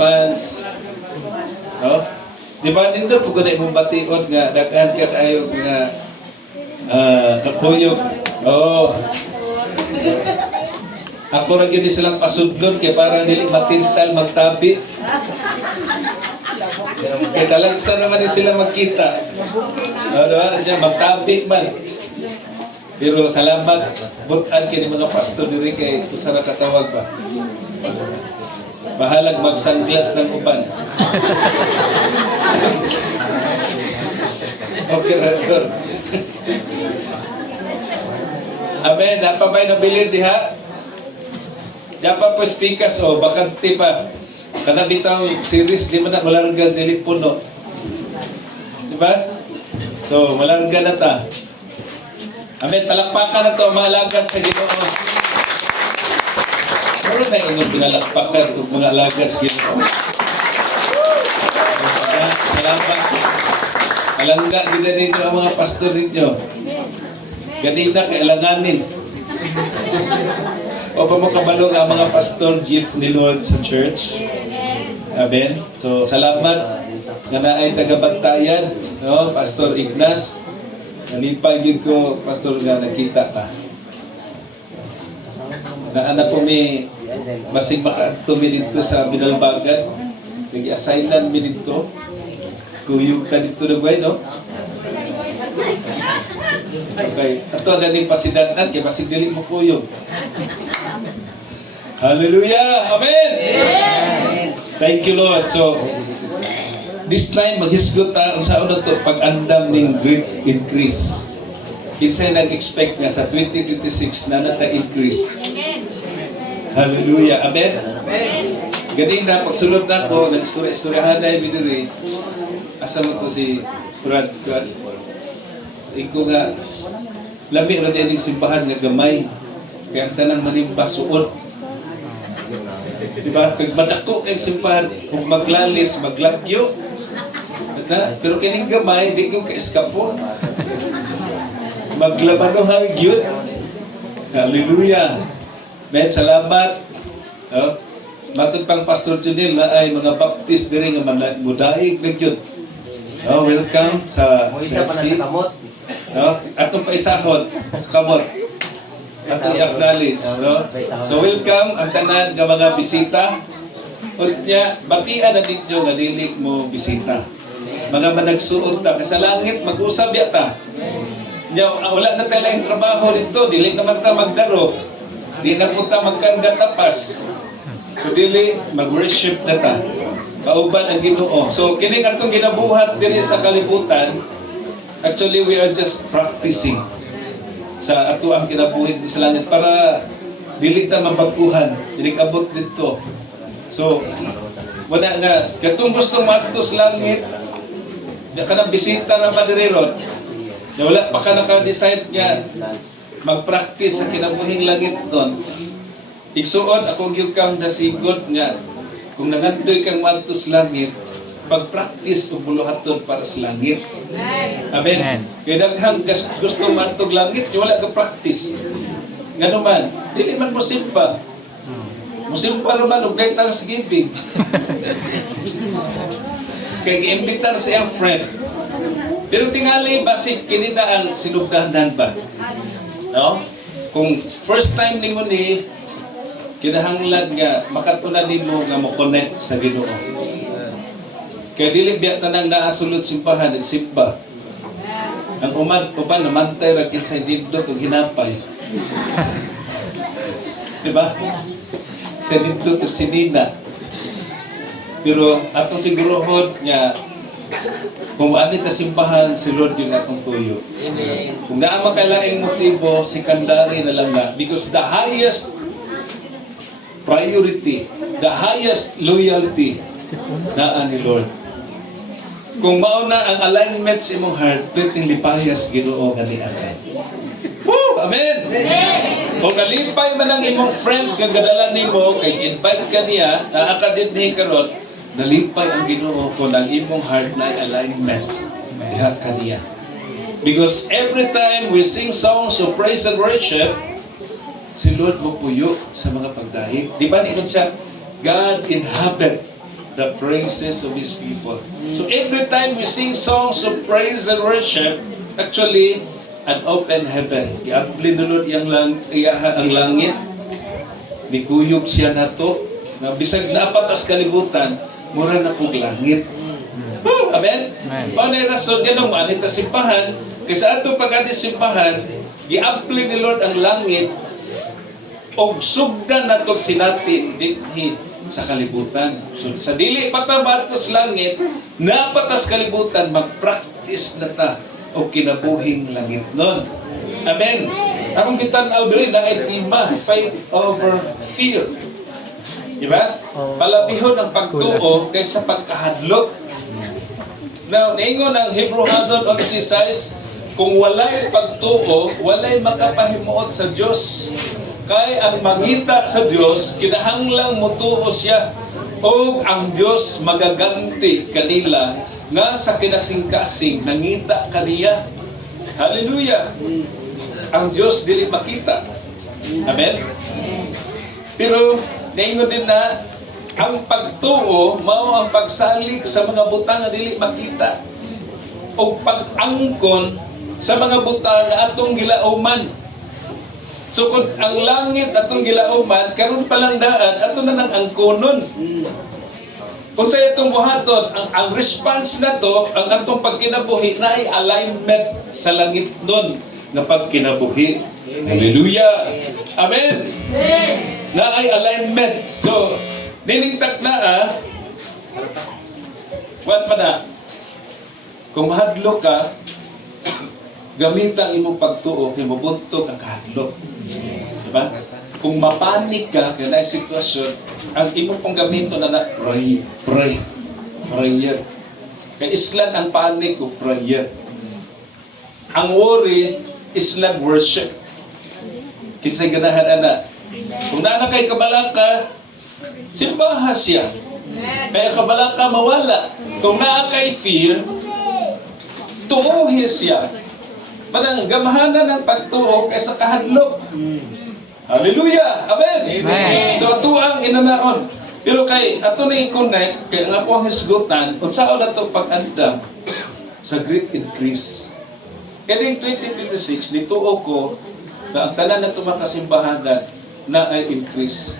husbands. No? Di ba nindot po kunay mong batiod nga daghan ka kayo nga kakuyog. Oo. Ako rin yun silang pasudlon kaya parang dili matintal magtabi. Kaya talagsa naman din sila magkita. Magtabi man. Pero salamat, butan kini mga pastor diri kay usa ra katawag ba. Bahalag mag-sunglass ng uban. Okay, Pastor. Amen. Napabay na bilin diha. Diapa po speakers o bakante pa. Kana bitaw series di man na malarga telepono. Di ba? So malarga na ta. Amen. Palakpakan na to maalagan sa Ginoo. Pero na inyong pinalakpakan o mga alaga sa Ginoo. Salamat. Alangga din na ninyo ang mga pastor ninyo. Ganina kailanganin. O pa mo kabalong ang mga pastor gift ni Lord sa church. Amen. So salamat nga naay tagabantayan, no? Pastor Ignas. Nalipay yun ko, pastor, nga nakita ka. Naana po may masing makaanto mi dito sa Binalbagan. Nag-assignan mi dito. Kuyog ka dito na buhay, no? Okay. Ito ang ganing pasidanan, kaya pasigdili mo kuyog. Hallelujah! Amen! Amen! Thank you, Lord. So, this time, maghisgot tayo sa una to pag-andam ng great increase. Kinsay nag-expect nga sa 2026 na nata-increase. Hallelujah! Amen! Amen! Ganing na, pagsulod na ko, nag-istoryahan na yung bidiri. Asa mo ko si Brad? Iko nga, lami na din yung simbahan nga gamay. Kaya ang tanang manimba suot. Diba? Kag madako kayong simbahan, kung maglalis, maglagyo. Pero kining gamay, di ko ka-eskapon. Maglabanohan yun. Hallelujah. Men, salamat. Matod pang Pastor Junil na ay mga baptist diri nga mudahig lang yun. Welcome sa CFC. Atong paisahon, kamot. Atong i-acknowledge. So welcome ang tanan nga mga bisita. Unya, batian na ninyo nga dili mo bisita. Mga managsuot ta. Sa langit, mag-usab yata. Wala na tayo lang trabaho dito. Dili naman ta magdaro. Di na po ta magkarga tapas. So dili, mag-worship na ta. Kauban ang Ginoo. So kining atong ginabuhat diri sa kalibutan, actually we are just practicing sa ato ang kinabuhi dito sa langit para dili ta mabagkuhan, dili abot dito. So wala nga katong gustong madto sa langit, di ka nang bisita ng padirirot. Wala pa ka naka-decide nga mag-practice sa kinabuhing langit doon. Igsuon akong gyud kang nasigod nga kung nangandoy kang madto sa langit, pag-practice o buluhaton para sa langit. Amen. Kaya daghang gusto matog langit, wala ka practice. Nga naman, dili man mo simpa. Musimpa naman, og dahil Thanksgiving. Kaya i-imbitar sa iyang friend. Pero tingali, basic, kinina ang sinugdahan ba? No? Kung first time ni mo ni, kinahanglan nga, makatunan ni mo nga mo connect sa Ginoo. Kaya dili biya tanang naasulod simbahan, nagsimba. Ang upan namantay ra kinsa didto ug hinapay. Diba? Sa didto ug sinina. Pero atong sigurohon nga kung ani ta simbahan si Lord yung atong tuyo. Amen. Kung naa makalaing motibo, secondary na lang na because the highest priority, the highest loyalty naa ni Lord. Kung mauna ang alignment sa imong heart, pwedeng lipayas Ginoo ganiagad. Woo! Amen! Kung nalipay man ang imong friend nga gadala nimo kay invite ka niya, naa ka din ni karon, nalipay ang Ginoo kung ang imong heart na alignment diha ka niya. Because every time we sing songs of praise and worship, si Lord mo puyo sa mga pagdahig. Di ba niyon siya, God inhabit the praises of His people. So every time we sing songs of praise and worship, actually, an open heaven. Iabli nulod ang langit. Nikuyog siya na to. Na bisag dapat as kalibutan, mura na pong langit. Amen? Paano yung rason? Ganun, anita simbahan. Kaysa ato pag-adi simbahan, i-apply ni Lord ang langit o sugdan na ito sinati dinhi sa kalibutan. So, sa dili patabatos langit, napatas kalibutan, mag-practice na ta o kinabuhing langit nun. Amen? Akong kitanaw dili na itima, fight over fear. Diba? Palabihon ang pagtuo kaysa pagkahadlok. Now, naingon ang Hebrew 11:6, kung walay pagtuo, walay makapahimuot sa Diyos. Kay ang mangita sa Diyos, kinahanglang mutuo siya. O ang Diyos magaganti kanila nga sa kinasing-kasing nangita kaniya. Hallelujah! Ang Diyos dili makita. Amen? Pero, naingon din na, ang pagtuo, mao ang pagsalig sa mga butang nga dili makita. O pag-angkon sa mga butang nga atong gilauman. So kung ang langit atong gilauman, karon pa lang daan, ato na nang angkonon. Kung sa itong buhaton, ang response na to, ang atong pagkinabuhi, na ay alignment sa langit nun na pagkinabuhi. Hallelujah! Amen! Na ay alignment. So, niningtak na what pa na? Kung mahadlok ka, gamitan imong pagtuo kay mabuntog ang kahadlok. Diba? Kung mapanik ka kay na sitwasyon, ang imong pong gamito na prayer. Kay islan ang panik o prayer. Ang worry, islan worship. Kinsay ganahan ana. Kung naana kay kabalaka, simbahan siya. Kaya kabalaka mawala. Kung naa kay fear, tuuhin siya. Manang gamahanan ng pagtuo kaysa kahadlok. Hallelujah! Amen! Amen. So ato ang inanaon. Pero kay ato na i-connect, kay ang ako ang hisgutan, kung saan na ito pag-andam sa great increase. Kaya 2026, nituo ko na ang tanan na tumakasimbahanan na ay increase.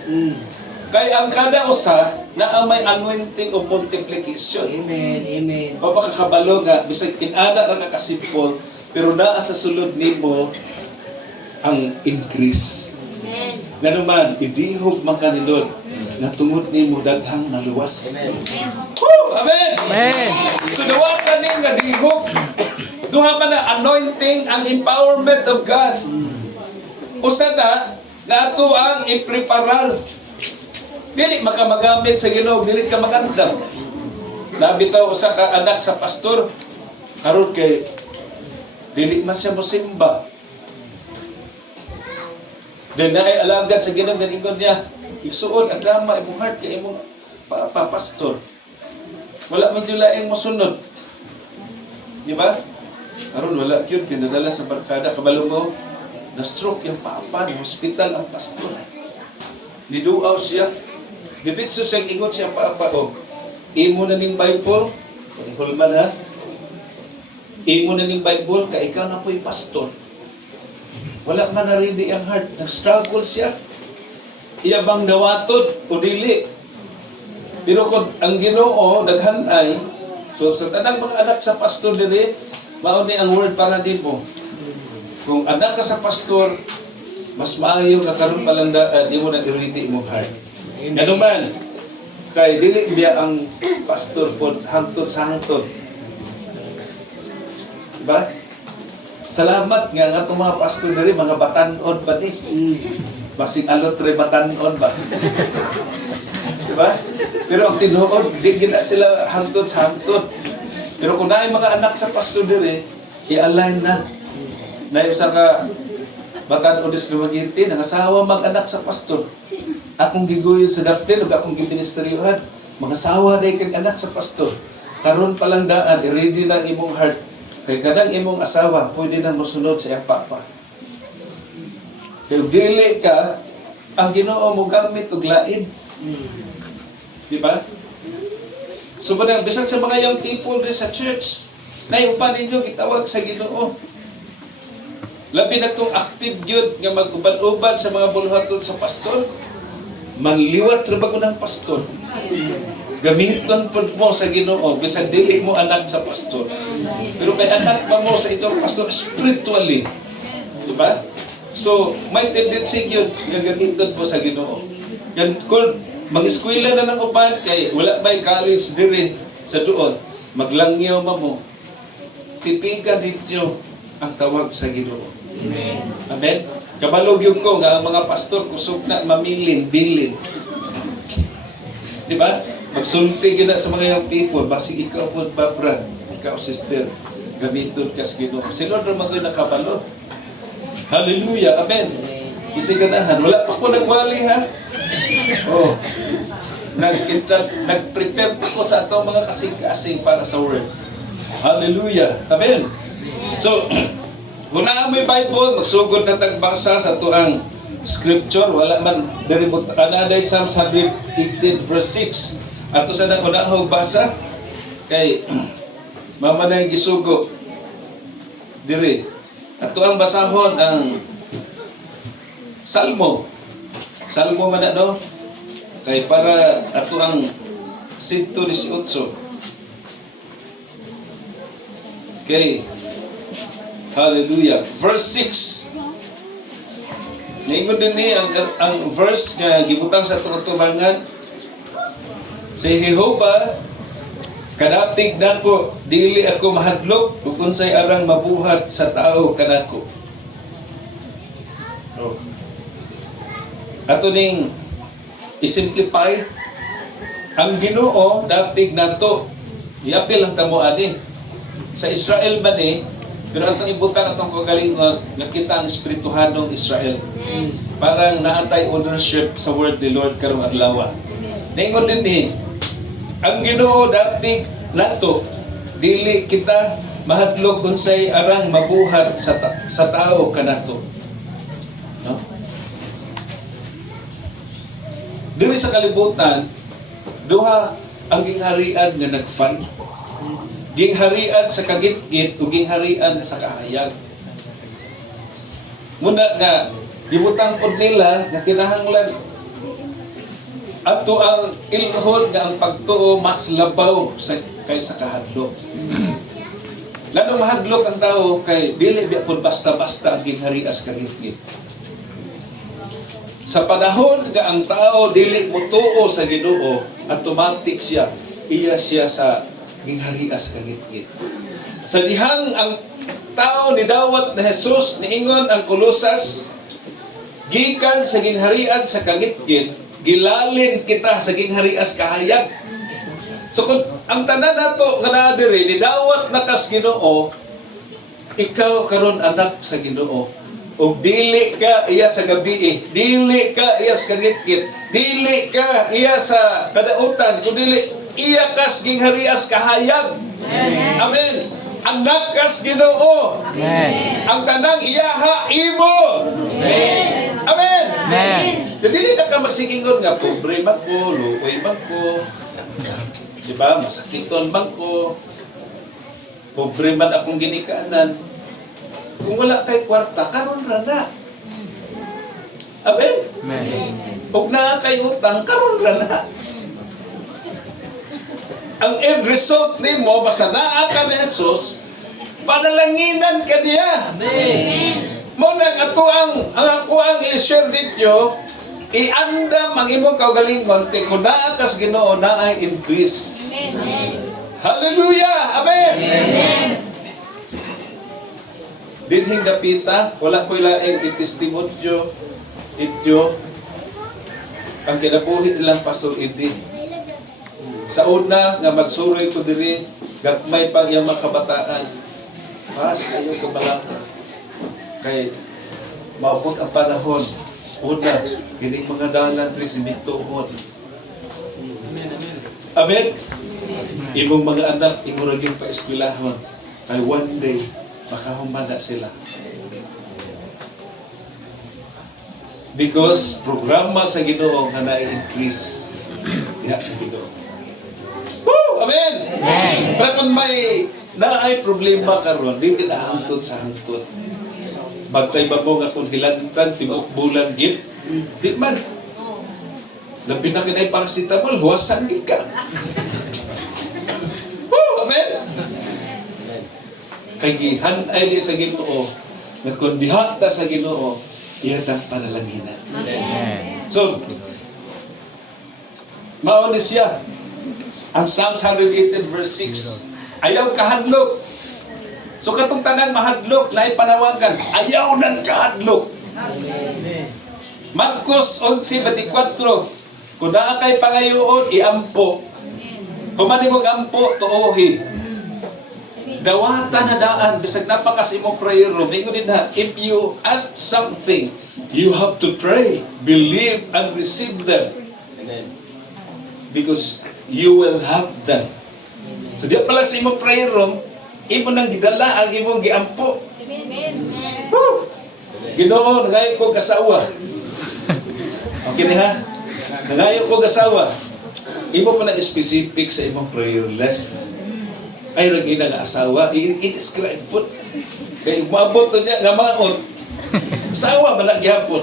Kaya ang kada usa na may anointing of multiplication. Amen. Amen. O makakabalo nga, bisag inada ra ka kasimpol, pero naa sa sulod nimo ang increase. Amen. Nga naman, ibihog man ka ni Lord na tungod nimo daghang naluwas. Amen. Woo! Amen! Amen. So dawa ka ni nga dihog. Duha man na anointing and empowerment of God. Usa na ato ang ipreparar. Dili makamagamit sa Ginoo, dili ka magandam. Nabitaw usa ka anak sa pastor, karon kay dili man siya mosimba. Then na ay alagad sa Ginoo ganingon niya, igsuon ang drama imong heart kay imong pastor. Wala man jud laing mosunod. Di ba? Karon wala gyud pinadala sa barkada kabalo mo na stroke yung papa, na hospital ang pastor. Niduaw siya. Dibitso siyang ingot siya papa o. Imo na ning Bible, hulman ha. Imo na ning Bible, ka ikaw na po'y pastor. Wala man na rin ang heart. Nag-struggle siya. Iyabang nawatod o dili. Pero kung ang Ginoo naghanay, so sa tanang mga anak sa pastor dili, mao ni ang word para din mo. Kung anak ka sa pastor, mas maayo ka karon pa lang di mo na i-ready imong heart. Ano man, kay dili biya ang pastor po hangtod sa hangtod. Diba? Salamat nga nga itong mga pastor diri mga batanon pa ni. Basig alot re batanon ba? Diba? Pero ang tinuod, di gina sila hangtod sa hangtod. Pero kung naay mga anak sa pastor diri, i-align na. Naay usa ka batanon des lumaginti, nangasawa mag-anak sa pastor. Akong giguyod sa dapil, ug akong giministeryohan. Mga sawa day kang anak sa pastor. Karon pa lang daan, i-ready na imong heart. Kay kadang imong asawa, pwede na mosunod sa iyang papa. Kaya dili ka, ang Ginoo mo gamit og lain. Di ba? So manang bisan sa mga young people din sa church, naiupan ninyo gitawag sa Ginoo. Labi na itong active yun nga mag-uban-uban sa mga buluhaton sa pastor, manliwat trabaho ng pastor. Gamiton po mo sa Ginoo, bisan dili mo anak sa pastor. Pero kay anak pa mo sa itong pastor spiritually. Diba? So, may tendency yun nga gamiton po sa Ginoo. Yan, kung mag-eskwela na ng uban, kay wala may college diri sa doon, maglangyaw mo, pipigan ninyo ang tawag sa Ginoo. Amen? Kabalog yun ko nga ang mga pastor kusog na mamilin, bilin. Diba? Magsulti gina sa mga young people, basi ikaw po, brad, ikaw sister, gamiton ka sa Ginoo. Sino na mga nakabalo? Hallelujah, amen. Kasi ganahan, wala pa po nagwali ha. Oh, nag-prepare po sa ato mga kasing-kasing para sa word. Hallelujah, amen. So, kung may Bible, magsugod na tagbasa sa ito ang scripture, wala man, anaday Psalms 118 verse 6. Ato sa nang unahog basa, kay mama na yung gisugo. Diri. Ato ang basahon ang Salmo. Salmo man na, no? Kay para ato ang 118. Okay. Hallelujah. Verse 6. Naingon din ni ang verse nga gibutang sa tutubangan. Si Jehovah kadaptig nako, dili ako mahadlok ug unsay arang mabuhat sa tao kanako. Oh. Ato ning i-simplify ang Ginoo daptig nato. Iapil lang tamo ani. Sa Israel man pero atong ibutang atong kagalingon nga kita ang espirituhanong Israel. Parang naatay ownership sa word ni Lord karong adlaw. Ningon din ang Ginoo daptig nato, dili kita mahadlok unsay arang mabuhat sa tao kanato. No? Diri sa kalibutan, duha ang gingharian nga nag-fight. Gingharian sa kagit-git o gingharian sa kahayag. Muna nga, gibutang pod nila nga kinahanglan ato ang ilhod nga ang pagtuo mas labaw kaysa kahadlok. Lalo mahadlok ang tao kay dili biapon basta-basta ang gingharian sa kagit-git. Sa panahon nga ang tao dili motuo sa Ginoo, automatic iya siya sa gingharian sa kagit-git. Sa dihang ang tao ni dawat na Jesus niingon ang Kolosas, gikan sa gingharian sa kagit-git, gilalin kita sa gingharian sa kahayag. So kung ang tanan nato nga naa diri ni dawat na kas Ginoo, ikaw karon anak sa Ginoo. O dili ka iya sa gabi, dili ka iya sa kagit-git, dili ka iya sa kadautan, kundi iya kas gingharian sa kahayag. Amen. Anak kas Ginoo. Amen. Ang tanang iyaha imo. Amen. Amen. Amen. Dili na ka magsikingon nga pobre man ko, luoy man ko. Diba? Masakiton man ko. Pobre man akong ginikanan. Kung wala kay kwarta, karon ra na. Amen? Amen. Kung naa kay utang, karon ra na. Ang end result nimo basta naa ka ni Jesus, panalanginan ka niya. Amen. Mo nang ato ang ako ang i-share dito, i-andam ang imong kaugalingon kay kun naa kas Ginoo naay increase. Amen. Hallelujah. Amen. Amen. Dinhing dapita, wala ko ilaing itestimonyo, ityo, ang kinabuhi nilang Pastor Eddie. Sa una, nga magsuroy ko diri, gagmay pang yung mga kabataan. Pas, ayaw ko malata. Kay, maupot ang panahon. Una, kining mga dalan, presimituhon. Amen? Imong mga anak, imong naging pa-eskwelahon. Kay one day, makahumana sila. Because programa sa Ginoo nga na-increase diha sa Ginoo. Woo! Amen! Pero kung may naay problema karon, di na hangtod sa hangtod. Bagtay ba mo nga kung hilantan, tibok bulan gid? Di man. Labi na kinay paracetamol, huwasan gid ka. Amen? Kay gihanay di sa Ginoo, nga kung dihata sa Ginoo, iyata panalangina. So, mao ni siya. Ang Psalms 118 verse 6. Ayaw kahadlok. So katong tanan mahadlok, lahi panawagan, ayaw ng kahadlok. Marcos 11:24. Kung naa kay pangayoon, iampo. Kung manimog ampo, tuohi. Dawata na daan, bisag napakasimong prayer room. Ningon din ha, if you ask something, you have to pray, believe, and receive them. Because you will have them. So diya pala sa imong prayer room, imo nang gidala ang imong giampo. Ginoo, nangayo ko kasawa. Okay na ha? Nangayo ko kasawa. Imo pa na specific sa imong prayer list. Ay, rin nga asawa, i-describe po. Kaya umabot niya nga maot. Asawa man ang gihapon.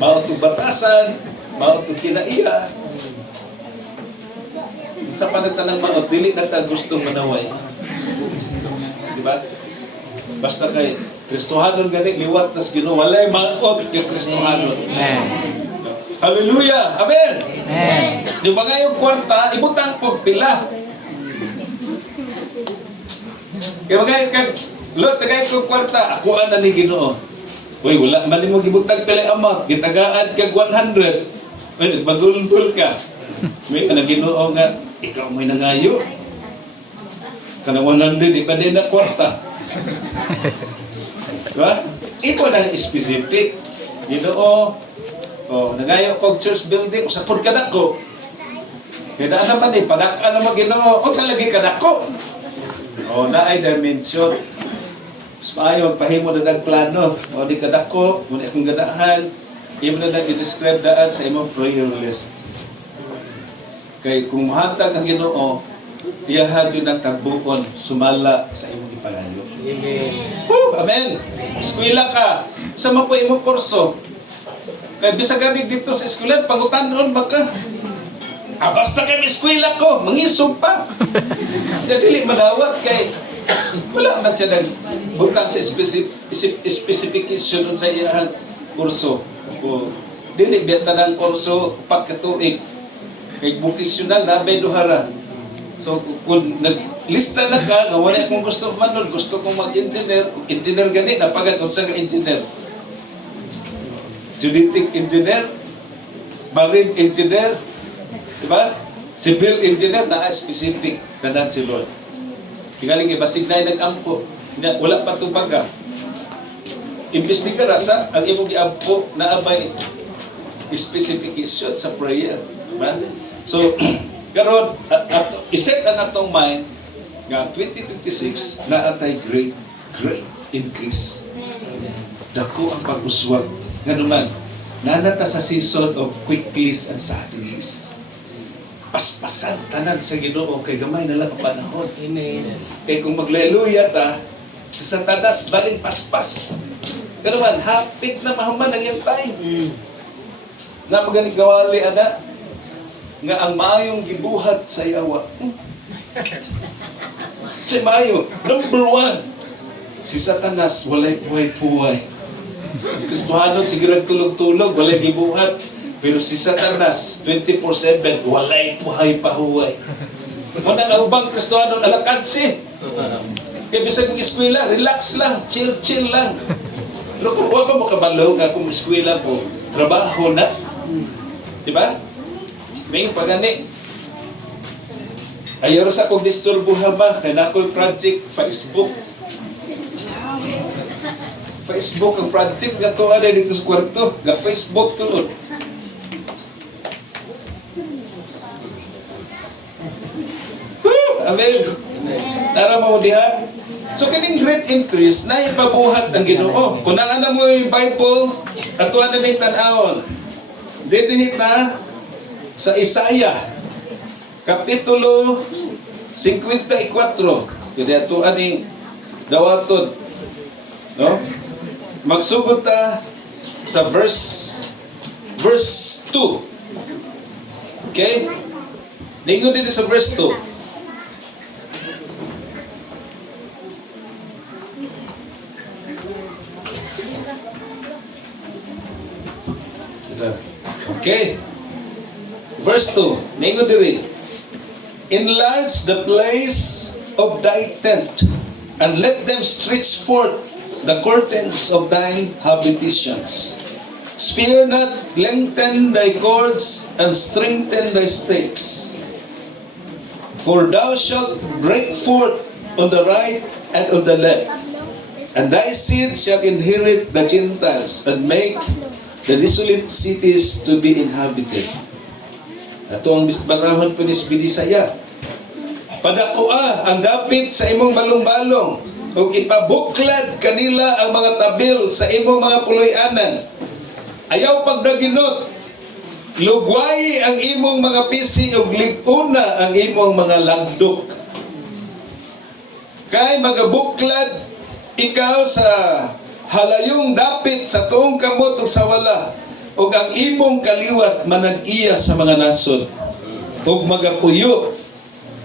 Maot o batasan, maot o kinaiya. Sa panagtanang maot, dili na ta gustong manaway. Diba? Basta kay Kristohanon gani, liwat nas Ginoo, walay maot yung Kristohanon. Hallelujah! Amen! Yung mga yung kwarta, ibutang po pila. Kaya mga Lord, tagay ko kwarta, ako na ni Ginoo. Uy, wala man mo gibutang pila amount, gitagaan kag 100. Uy, nagmagulbul ka. May kanang Ginoo nga, ikaw mo'y nangayo. Kanang 100, di pa din na kwarta. Diba? Ito na specific. Ginoo, nangayo kong church building, usapod ka na ko. Kaya na naman padaka naman Ginoo, kung sa lagi ka na ko. Na ay dimension. Mas maayo, magpahimo na nagplano. Di ka na ko, muna akong ganahan. Imo na nag-describe daan sa imong prayer list. Kaya kung mahatag ang Ginoo, iyahan yun ang tagbuon, sumala sa imong ipalayo. Amen! Eskwela ka. Sama po imong kurso. Kaya bisag gabi dito sa eskwela, pangutanon ba ka? Basta kami eskwela ko, mangisog pa. Dili madawat kay wala man siya nagbutang sa specification sa iyang kurso. Dili biyata ng kurso, 4 ka tuig. Kay vocational na may duhara. So, kung naglista na ka, nga wala akong gusto manon, gusto kong mag-engineer, engineer gani, napagad kung saan engineer. Genetic engineer, marine engineer, diba? Civil engineer na specific na si Lord. Tingaling ibasig na nag-ampo, wala pa tubaga. Imbestiga rasa, ang imong giampo na abay specification sa prayer. Diba? So, karon iset ang atong mind nga 2026 na atay great increase. Dako ang pag-uswag. Nga naman, nanata sa season of quick list and sudden list. Paspasan tanan sa Ginoo kay gamay na lang ang panahon. Amen. Kay kung magleluya ta, sa Satanas baling paspas. Pero man, hapit na mahuman ang iyong time. Na magaling kawali, ana, nga ang maayong gibuhat sa yawa. Siya maayo. Number 1, si Satanas walay puhay-puhay. Kristohanon sigurang tulog-tulog, walay gibuhat. Pero si Satanas 24/7 walay puhay-pahuway. Muna nga ubang Kristohanon alakadsi. Kaya bisag ng eskwela, relax lang, chill lang. Pero kung wala mo kabalo nga kung eskwela po, trabaho na. Diba? May pagani. Ayaw sa akong disturbuha ba? Kaya na ako'y project, Facebook. Facebook ang project nga to ada dito sa kwarto. Nga Facebook to. Amen. Tara mo diha. So kining great increase na ipabuhat ng Ginoo. Kung nangana mo yung Bible, ato na ning tan-awon. Dito na sa Isaiah Kapitulo 54. Kaya ito aning dawaton. No? Magsugod ta sa verse 2. Okay? Ningon din sa verse 2. Okay. Verse 2. Ningon diri. Enlarge the place of thy tent, and let them stretch forth the curtains of thine habitations. Spare not, lengthen thy cords, and strengthen thy stakes. For thou shalt break forth on the right and on the left, and thy seed shall inherit the Gentiles, and make the desolate cities to be inhabited. Ito ang basahon po ni Bisaya. Padakua ang dapit sa imong balong-balong, ug ipabuklad kanila ang mga tabil sa imong mga puloy-anan. Ayaw pagdaginot, lugway ang imong mga pisi ug liguna ang imong mga lagdok. Kay magabuklad ikaw sa halayong dapit sa tuong kamot ug sa wala, ug ang imong kaliwat manag-iya sa mga nasod, ug magapuyo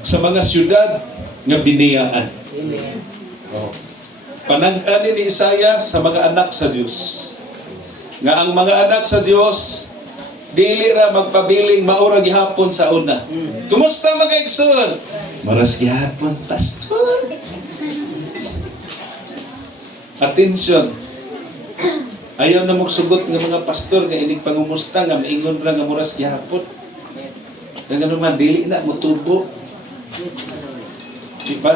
sa mga syudad nga biniyaan. Amen. Panag-ani ni Isaya sa mga anak sa Dios, nga ang mga anak sa Dios dili ra magpabiling maura gihapon sa una. Kumusta mga igsoon? Maras gihapon, pastor. Attention. Ayaw na magsugot ng mga pastor nga inig pangumusta nga maingon ra nga muras gihapon. Nga naman dili na mutubo. Diba?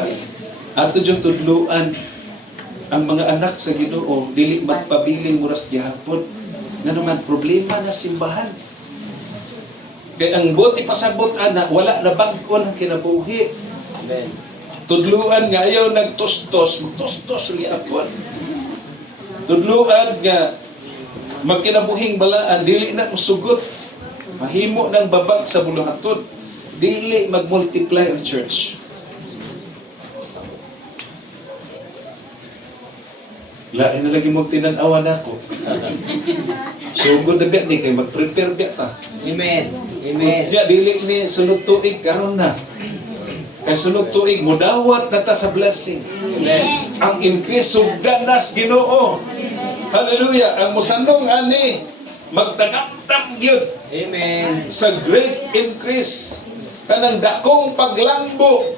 Ato yung tudluan ang mga anak sa Ginoo dili magpabiling muras gihapon. Nga naman problema na simbahan. Kaya ang buti pasabot ana wala na bag-on ang kinabuhi. Amen. Tudluan nga ayaw nagtustos, tustos gihapon. Tudluan nga magkinabuhing balaan dili na musugot. Mahimo ng babag sa buluhaton. Dili mag-multiply ang church. Lain na lagi mong tinanawan ako. Sugod na biya ni kay mag-prepare biya ta. Amen. Amen. Kaya dili ni sunod tuig karon na. Kay sunod tuig mudawat na ta sa blessing. Amen. Ang increase sugdanas Ginoo. Hallelujah. Ang musanong ani magtagamtam gyud Amen. sa great increase. Kanang dakong paglambo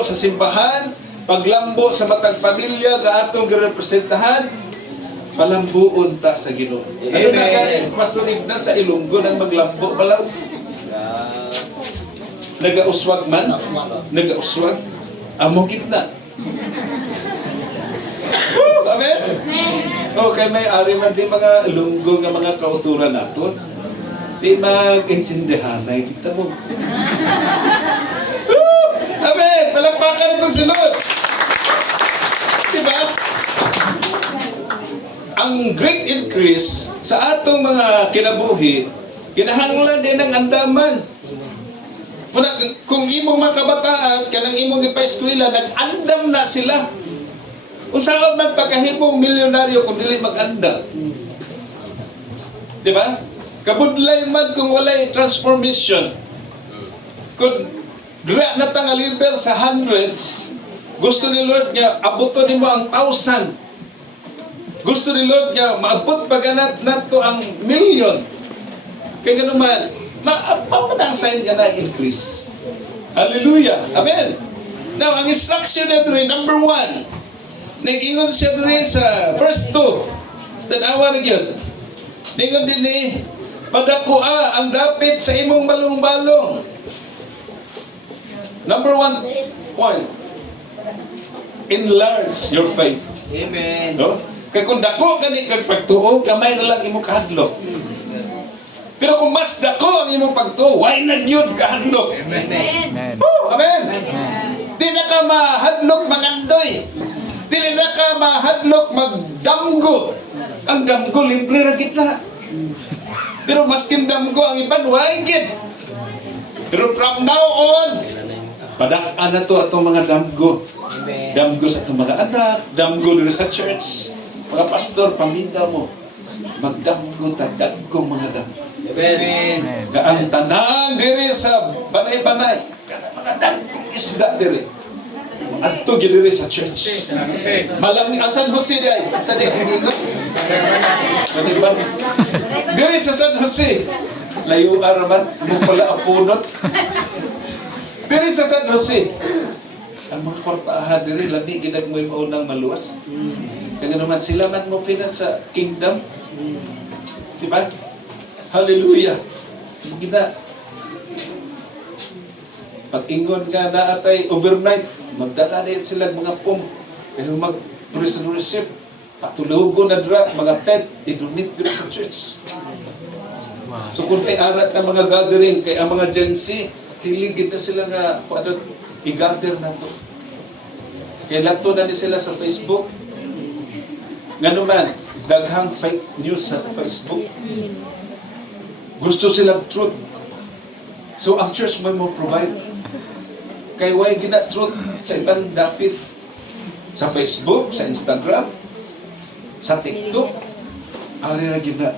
sa simbahan, paglambo sa matag pamilya nga atong girepresentahan, palambuon ta sa Ginoo. Ano na kaya Pastor Ignace sa Ilonggo nang maglambo balaw? Nagauswag man? Nagauswag? Amo gitna. Amen? Okay, may ari man din mga Ilonggo nga mga kauturan naton. Di mag-intindihan na kita mo. Amen! Palakpakan itong sunod! Diba? Ang great increase sa atong mga kinabuhi, kinahanglan din ng andaman. Kung imong mga kabataan, kanang imong ipa-eskwela, nag-andam na sila. Kung saan man pagkahimong milyonaryo kung dili mag-andam. Diba? Kabudlay man kung walay transformation. Kung dira na tang level sa hundreds, gusto ni Lord nga abuto nimo ang 1,000. Gusto ni Lord nga maabot pa ganat nato ang million. Kaya ganuman, maapaw na ang sign nga na-increase. Hallelujah. Amen. Now, ang instruction na dre, number 1, nag-ingon siya dre sa verse 2. Tanawa na yun. Ningon din ni, padakua ang dapit sa imong balong-balong. Number 1 point. Enlarge your faith. Amen. No? Kaya kung dako ka ni kag pagtuo, kamay na lang imong kahadlok. Pero kung mas dako ang imong pagtuo, why nagyud kahadlok? Amen. Oh, amen. Di na ka mahadlok mangandoy. Dili na ka mahadlok magdamgo. Ang damgo libre ra kita. Pero maskin damgo ang iban, why gid? Pero from now on, padak-an na to atong mga damgo. Amen. Damgo sa atong mga anak, damgo dito sa church. Mga pastor, paminda mo. Magdamgo ta, dagkong mga damgo. Amen. Nga ang tanan diri sa banay-banay, kana mga dagkong isda diri. Adto gyud diri sa church. Malang San Jose di ay. Sa di. Maniban. Diri sa San Jose. Layo araman mo pala apunot. Diri sa San Jose. Ang mga kwartahan diri labi gidag mo maunang maluwas. Kaya naman sila man mo pinan sa kingdom. Diba? Hallelujah. Gina. Pag-ingon ka na atay overnight, magdala din sila mga pom. Kaya mag-receive. Patulugo na dra, mga tent, idunit dira sa church. So kung may arat na mga gathering, kaya ang mga Gen Z, hiligid na sila nga, i-gather na to. Kaya lato na din sila sa Facebook. Nga naman, daghang fake news sa Facebook. Gusto silang truth. So ang church mo provide. Kay way gina truth sa ibang dapit. Sa Facebook, sa Instagram, sa TikTok. Ari na gina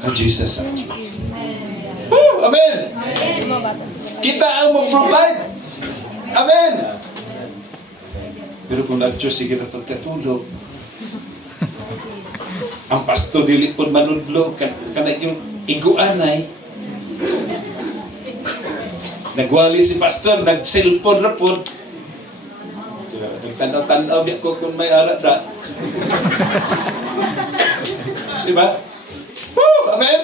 ka Jesus sa truth. Woo! Amen! Kita ang mag-provide. Amen! Pero kung ang Diyos sige na pagkatulog, ang pasto dili po manudlo, kana yung iguanay, nagwali si pastor, nag-cellphone na po. Nagtanaw-tanaw niya ko kung may arat na. Diba? Woo! Amen?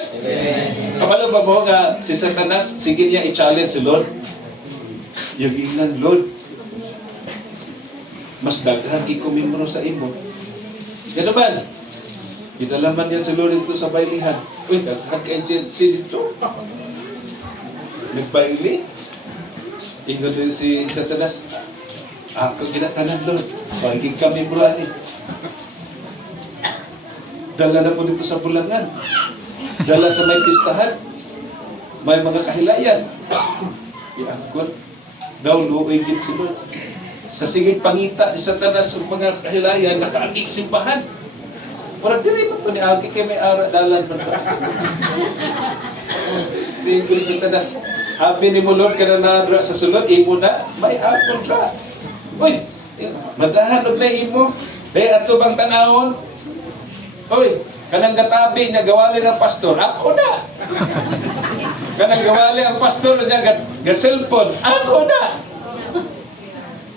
Kapalo ba mo nga si Satanas, sige niya i-challenge si Lord. Yung ilan, Lord, mas daghan i-kumimro sa imo. Yan naman, gidalaman niya si Lord ito sa bailihan. Uy, daghan ka-agency dito. Nagbaili. Ingon din si Satanas, ako ginatanan, Lord. Bagig kami murani. Dala na po dito sa bulangan. Dala sa may pistahan. May mga kahilayan. Iangkon. Daw luwigit si Lord. Sa sigig pangita ni Satanas ang mga kahilayan, nakaagig simbahan. Parang diri mo ito ni Agi kay may ara dalan man ito. Tingin si Satanas, habi ni mo Lord ka na nadra sa sunod, imo na, may hapon ra. Uy, madahan og na imo. Dahil ato bang tanawon? Uy, kanang gatabi niya gawali ng pastor, ako na. Kanang gawali ang pastor niya ga-cellphone, ako na.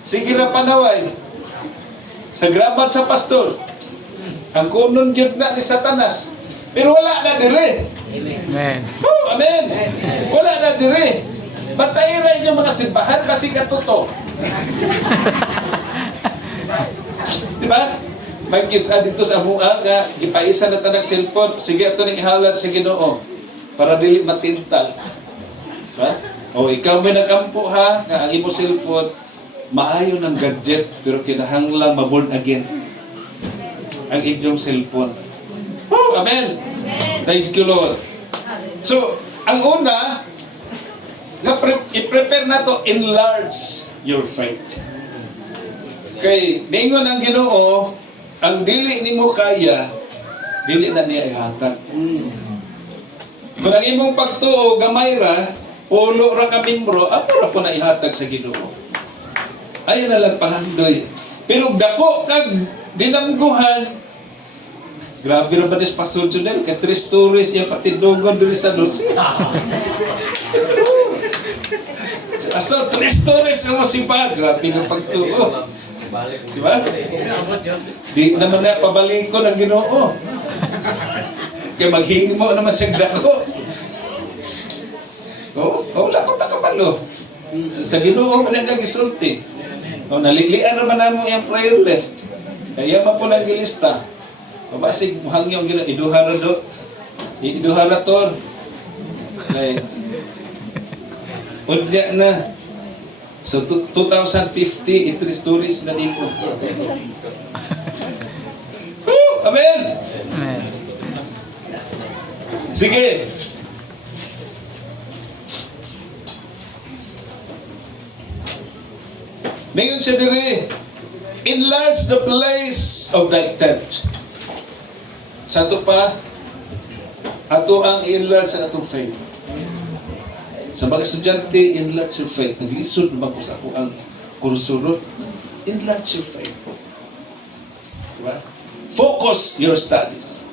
Sige na panaway. Sa grabat sa pastor, ang kunon yun na ni Satanas. Pero wala na dire. Amen. Oh, amen. Wala na dire. Batayiran yung mga simbahan kasi katuto. Diba? May kisa dito sa buang nga, ipaisa na tanang cellphone. Sige, ito nang ihalad sa Ginoo para dili matintal. Diba? O ikaw may nakampo ha, nga ang imo cellphone, maayo ng gadget, pero kinahanglang ma-born again ang inyong cellphone. Oh, amen. Thank you, Lord. So, ang una, i-prepare na to, enlarge your faith. Kay, ningon ang Ginoo, ang dili nimo kaya, dili na niya ihatag. Kung ang imong pagtuo, gamay ra, pulo ra ka membro, ato ra po na ihatag sa Ginoo. Ayun na lang pahandoy. Pero dako kag dinamguhan, grabe ra ba des Pastor Junel, kay 3 stories yung patindugon diri sa Dulce. Pastor, 3 stories yung masipag, grabe ng pagtuo. Diba? Di naman na pabalik ko ng Ginoo. Kaya maghingi mo naman siyang dako. Wala ko takabalo. Sa Ginoo mo na nag-isulti. Nalilian naman namin yung prayer list. Kaya man po nag-ilista. Pabasig, muhang yung iduhara do. Iduhara to. Udya na. So, 2050, ito stories na dito. Amen! Amen. Sige. Ngayon siya diri, enlarge the place of thy tent. Sa ito pa, ato ang enlarge sa atong faith. Sa mga estudyante, enlarge your faith. Naglisod naman ko sa ako ang kursunod. Enlarge your faith. Diba? Focus your studies.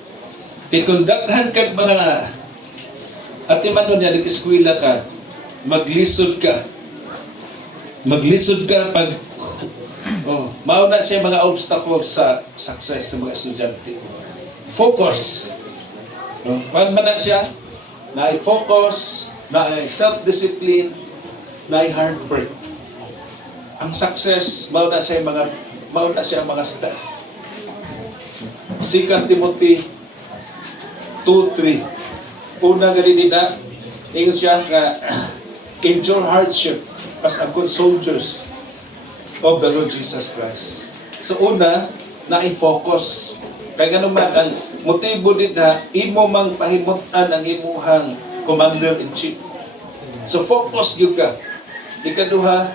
Kaya kung daghan kag mga at imanon niya, nag-eskwela ka, maglisod ka. Maglisod ka pag mauna siya mga obstacles sa success sa mga estudyante. Focus. Paano man na siya? Na-focus, na-self-discipline, na-heartbreak. Ang success, mauna siya mga step. 2 Timothy 2:3. Una ganito na, ingon siya nga, endure hardship as a good soldiers of the Lord Jesus Christ. So una, na-focus. Kaya nga naman, ang motibo din na imo mang pahimutan ang imuhang commander-in-chief. So focus yun ka. Ikaduha,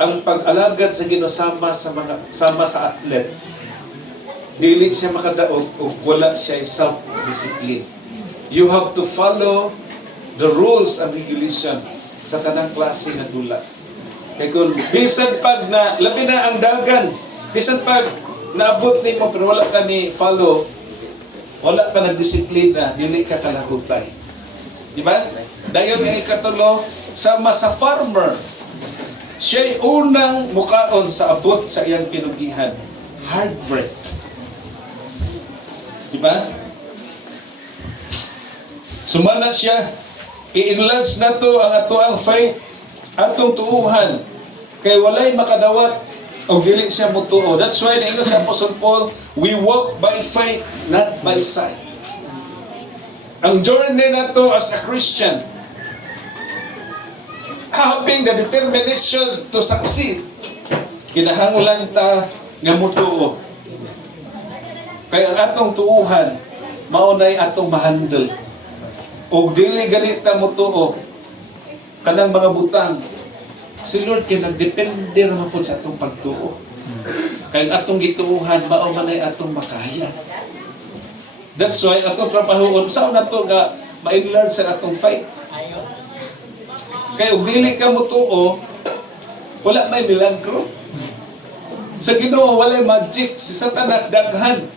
ang pag-alagad sa ginasama sa athlete, dili siya makadaog o wala siya self-discipline. You have to follow the rules and regulation sa kanang klase na dula. Kaya kung bisan pag na, labi na ang dagan, bisan pag naabot ni mo pero wala ka ni follow, wala ka na disiplina, dili ka kalahutay. Di ba? Dahil ang ikatulo, sama sa farmer, siya'y unang mukaon sa abot sa iyang kinugihan. Heartbreak. Di ba? Sumana siya, i-enlarge na to ang ato ang faith, atong tuuhan, kay walay makadawat o dili siya mutuo. That's why na ingon sa Apostle Paul, we walk by faith, not by sight. Ang journey na to as a Christian, having the determination to succeed, kinahanglan ta nga mutuo. Kaya ang atong tuuhan, maunay atong mahandle. O dili ganita mutuo, kanang mga butang, si Lord kay nagdepende naman po sa atong pagtuo. Kaya atong gituuhan, maumanay atong makaya. That's why atong trabahoon, saan na to nga ma-enlarge sa atong faith. Kaya dili ka mutuo, wala may milagro. Sa Ginoo walay magic, si Satanas daghan.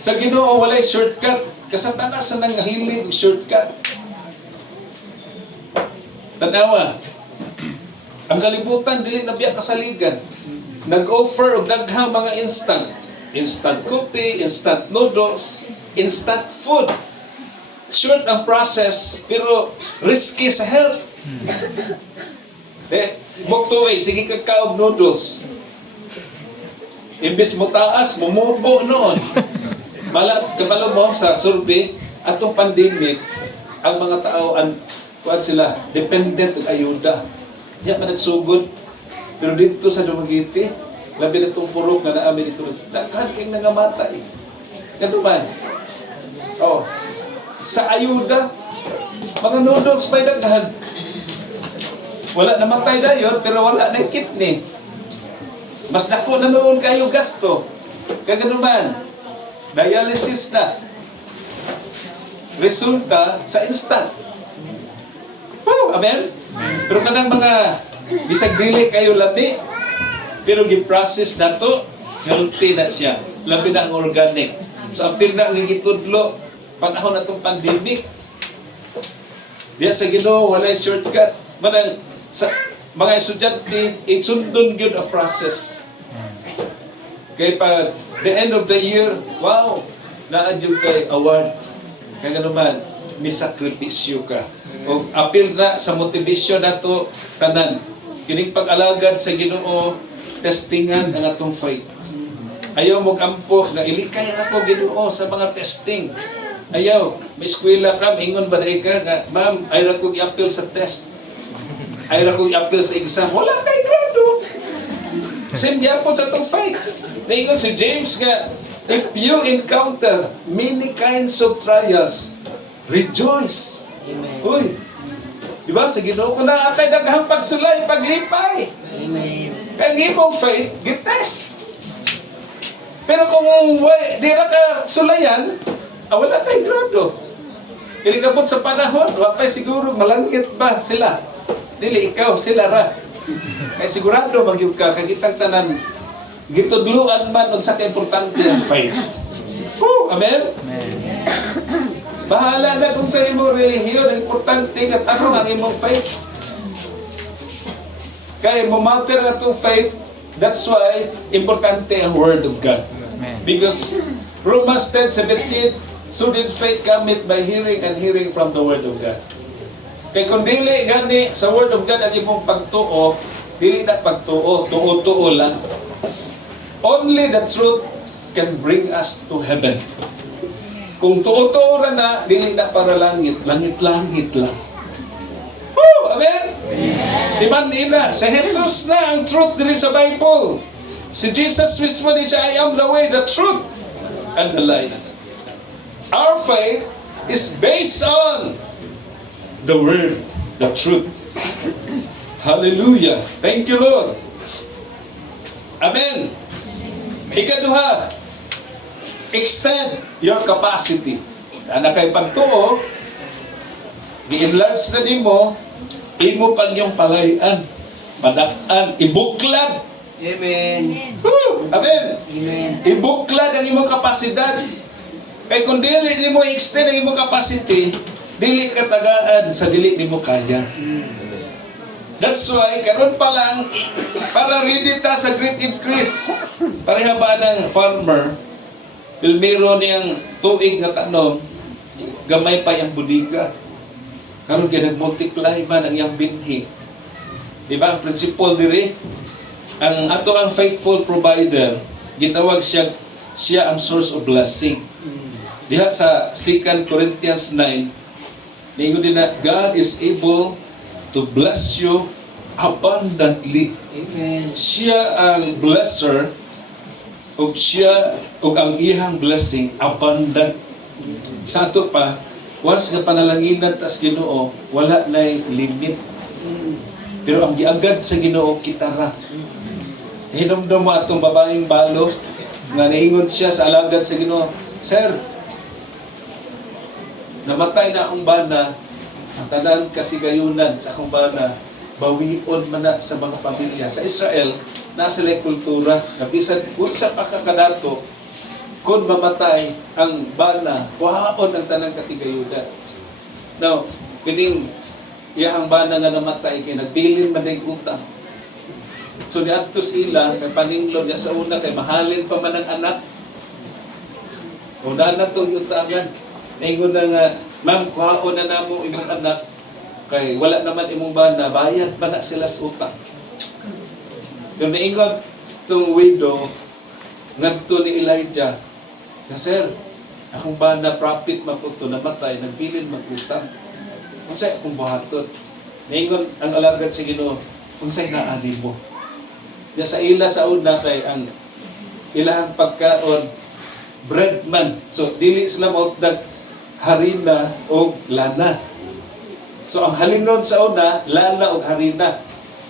Sa Ginoo walay shortcut, kasatanas na nanghilig shortcut. Tanawa, ang kalibutan dili na biya kasaligan. Nag-offer og daghang mga instant coffee, instant noodles, instant food. Short ang process, pero risky sa health. Mukto sige kakaog noodles. Imbis mo taas, mumubo noon. Kabalo mo sa survey, atong pandemic, ang mga tao, kuwan sila, dependent ng ayuda. Diya man nagsugod. Pero dito sa Dumaguete, labi na itong purok na naamin dito, daghan kayong nangamatay. Ganun man. Sa ayuda, mga noodles may daghan. Wala namatay na yun, pero wala na kidney. Mas dako na noon kayo gasto. Kaya ganun man, dialysis na. Resulta sa instant. Amen? Pero kanang mga bisag dili kayo labi, pero gi-process na to, healthy na siya. Labi na ang organic. So, apil na ang gitudlo, panahon na itong pandemic. Diya sa Ginoo, walay shortcut. Manang, sa mga estudyante, sundon yun ang process. Kaya pa, the end of the year, wow, naadyo kay award. Kaya naman, may sakripisyo ka. O apil na sa motivasyon na to, tanan. Kining pag-alagad sa Ginoo, testingan ang atong faith. Ayaw mong ampo na ilikay ako Ginoo sa mga testing. Ayaw, may eskwela ka, ingon ba na ka na, ma'am, ayaw ko i-appeal sa test. Ayaw ko i-appeal sa exam. Wala kay grado. Same po sa itong faith. Naingon si James nga, if you encounter many kinds of trials, rejoice. Amen. Uy, di ba? Sa Ginoo ko na akay daghang pagsulay, paglipay. Amen. Kaya ang imong faith, gitest. Pero kung di na ka sulayan, wala kay grado. Ilikabot sa panahon, wapay siguro malangit ba sila? Dili, ikaw, sila ra. Kaya sigurado magyug ka, kagitang tanan, gitudluan man, unsa ka importante ang faith. Woo! Amen? Amen. Bahala na kung sa imong relihiyon, importante nga tanong ang imong faith. Kaya mo matter nga itong faith, that's why importante ang Word of God. Amen. Because Romans 10:17, so did faith cometh by hearing and hearing from the Word of God. Kaya kung dili gani sa Word of God ang imong pagtuo, dili na pagtuo, tuo-tuo lang. Only the truth can bring us to heaven. Kung tuo-tuo ra na, dili na para langit, langit-langit lang. Woo! Amen? Diman ina, si Jesus na ang truth diri sa Bible. Si Jesus mismo ni siya, I am the way, the truth, and the life. Our faith is based on the Word, the truth. Hallelujah. Thank you, Lord. Amen. Ikaduha, extend your capacity. Ana kay pagtuo, gi-enlarge na nimo, imo pag yung palayan, madak-an, ibuklad. Amen. Woo! Amen. Amen. Ibuklad ang imong kapasidad. Kay kung dili nimo i-extend ang imong capacity, dili ka tagaan sa dili nimo kaya. That's why, karon pa lang, para ready ta sa great increase. Pareha ba ng farmer, pilmiro niyang tuig na tanom, gamay pa yung budiga. Karon kaya nag-multiply man ang iyang binhi. Di ba? Ang principle diri, ang ato ang faithful provider, gitawag siya ang source of blessing. Diha sa 2 Corinthians 9, ningon din na, God is able to bless you abundantly. Amen. Siya ang blesser, ug ang ihang blessing abundant. Sa ato pa, once nga panalanginan tas Ginoo, wala nay limit. Pero ang giagad sa Ginoo kita ra. Hinumdum mo atong babaeng balo nga niingon siya sa alagad sa Ginoo, Sir, namatay na akong bana, ang tanan katigayunan sa akong bana, bawion man na sa mga pamilya. Sa Israel, nasa lay kultura, nabisan kung sa pakakadato, kung mamatay ang bana, kuhaon ang tanang katigayunan. Now, kining iyahang bana nga namatay, kay nagbilin man ng utang. So ni Atos ila, kay paninglon niya sa una, kay mahalin pa man ang anak. Una na itong utangan. Naingon na nga, Ma'am, kuhaon na namo imong anak, kay wala naman imong bana, bayad pa na sila sa utang. Yung naingon itong widow, ngadto ni Elijah, na Sir, akong bana, prophet maputo, namatay, nagbilin magutang. Kung sa'yo akong buhaton. Naingon ang alagad sa Ginoo, kung sa'yo naani mo. Diya sa ila sa una kay ang ilahang pagkaon, bread man. So, dili sila mautdag harina o lana. So, ang halinon sa una, lana o harina.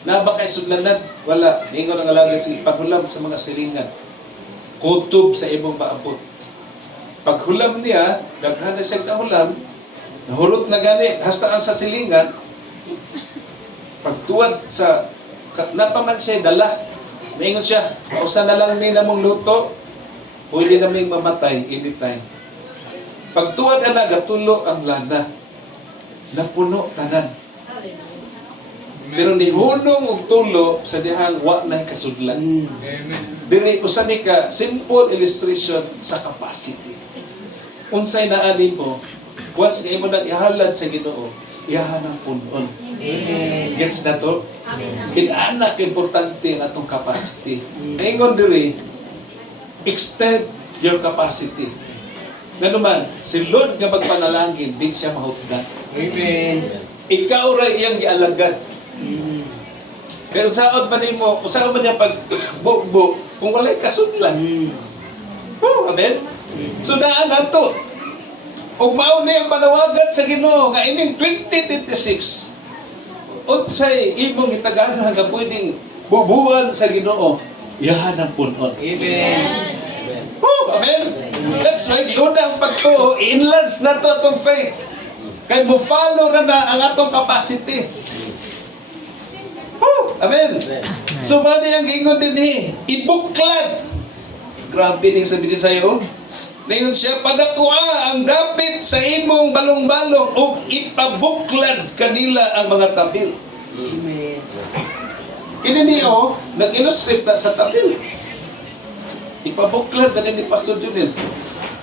Na ba kay sudlanan? Wala. Naingon ang alagad sa paghulam sa mga silingan. Kutob sa imong maabot. Paghulam niya, daghan na siyang nahulam, nahulot na gani, hastaan sa silingan, pagtuwad sa, napaman siya, dalas, naingon siya, pausa na lang ni namong luto, pwede naming mamatay anytime. Pagtuwad na, gatulo ang lana, napuno tanan. Pero ni hunong og tulo sa dihang wa nay kasudlan. Diri usa ni ka simple illustration sa capacity. Unsay naani mo, once nga imo nang ihalad sa Ginoo, iyahan ang punon. Gets na to? Inaana ka importante na itong capacity. Ngayon diri, extend your capacity. Nga naman, si Lord nga magpanalangin, din siya mahutdan. Amen. Ikaw ra iyang gialagad. Kaya usaon man nimo, usaon man niya pag bukbo, kung walay kasudlan. Oh, amen. So naan nato. Ug mao ni ang panawagan sa Ginoo nga ining 2026. unsay imong gitagana nga pwedeng bubuan sa Ginoo, iyahan ang punon. Amen. Woo! Amen? That's why, giuna ang pagtuo, i-enlarge na to itong faith. Kaya mo follow na ang atong capacity. Woo! Amen? So, paano yung gingon din ibuklad. Grabe ning sabi din sa'yo. Ngayon siya, padakwa ang dapit sa imong balong-balong o ipabuklad kanila ang mga tabil. Amen. Kini niyo, nag-illustrate na sa tabil. Ipabuklad na ni Pastor Junel.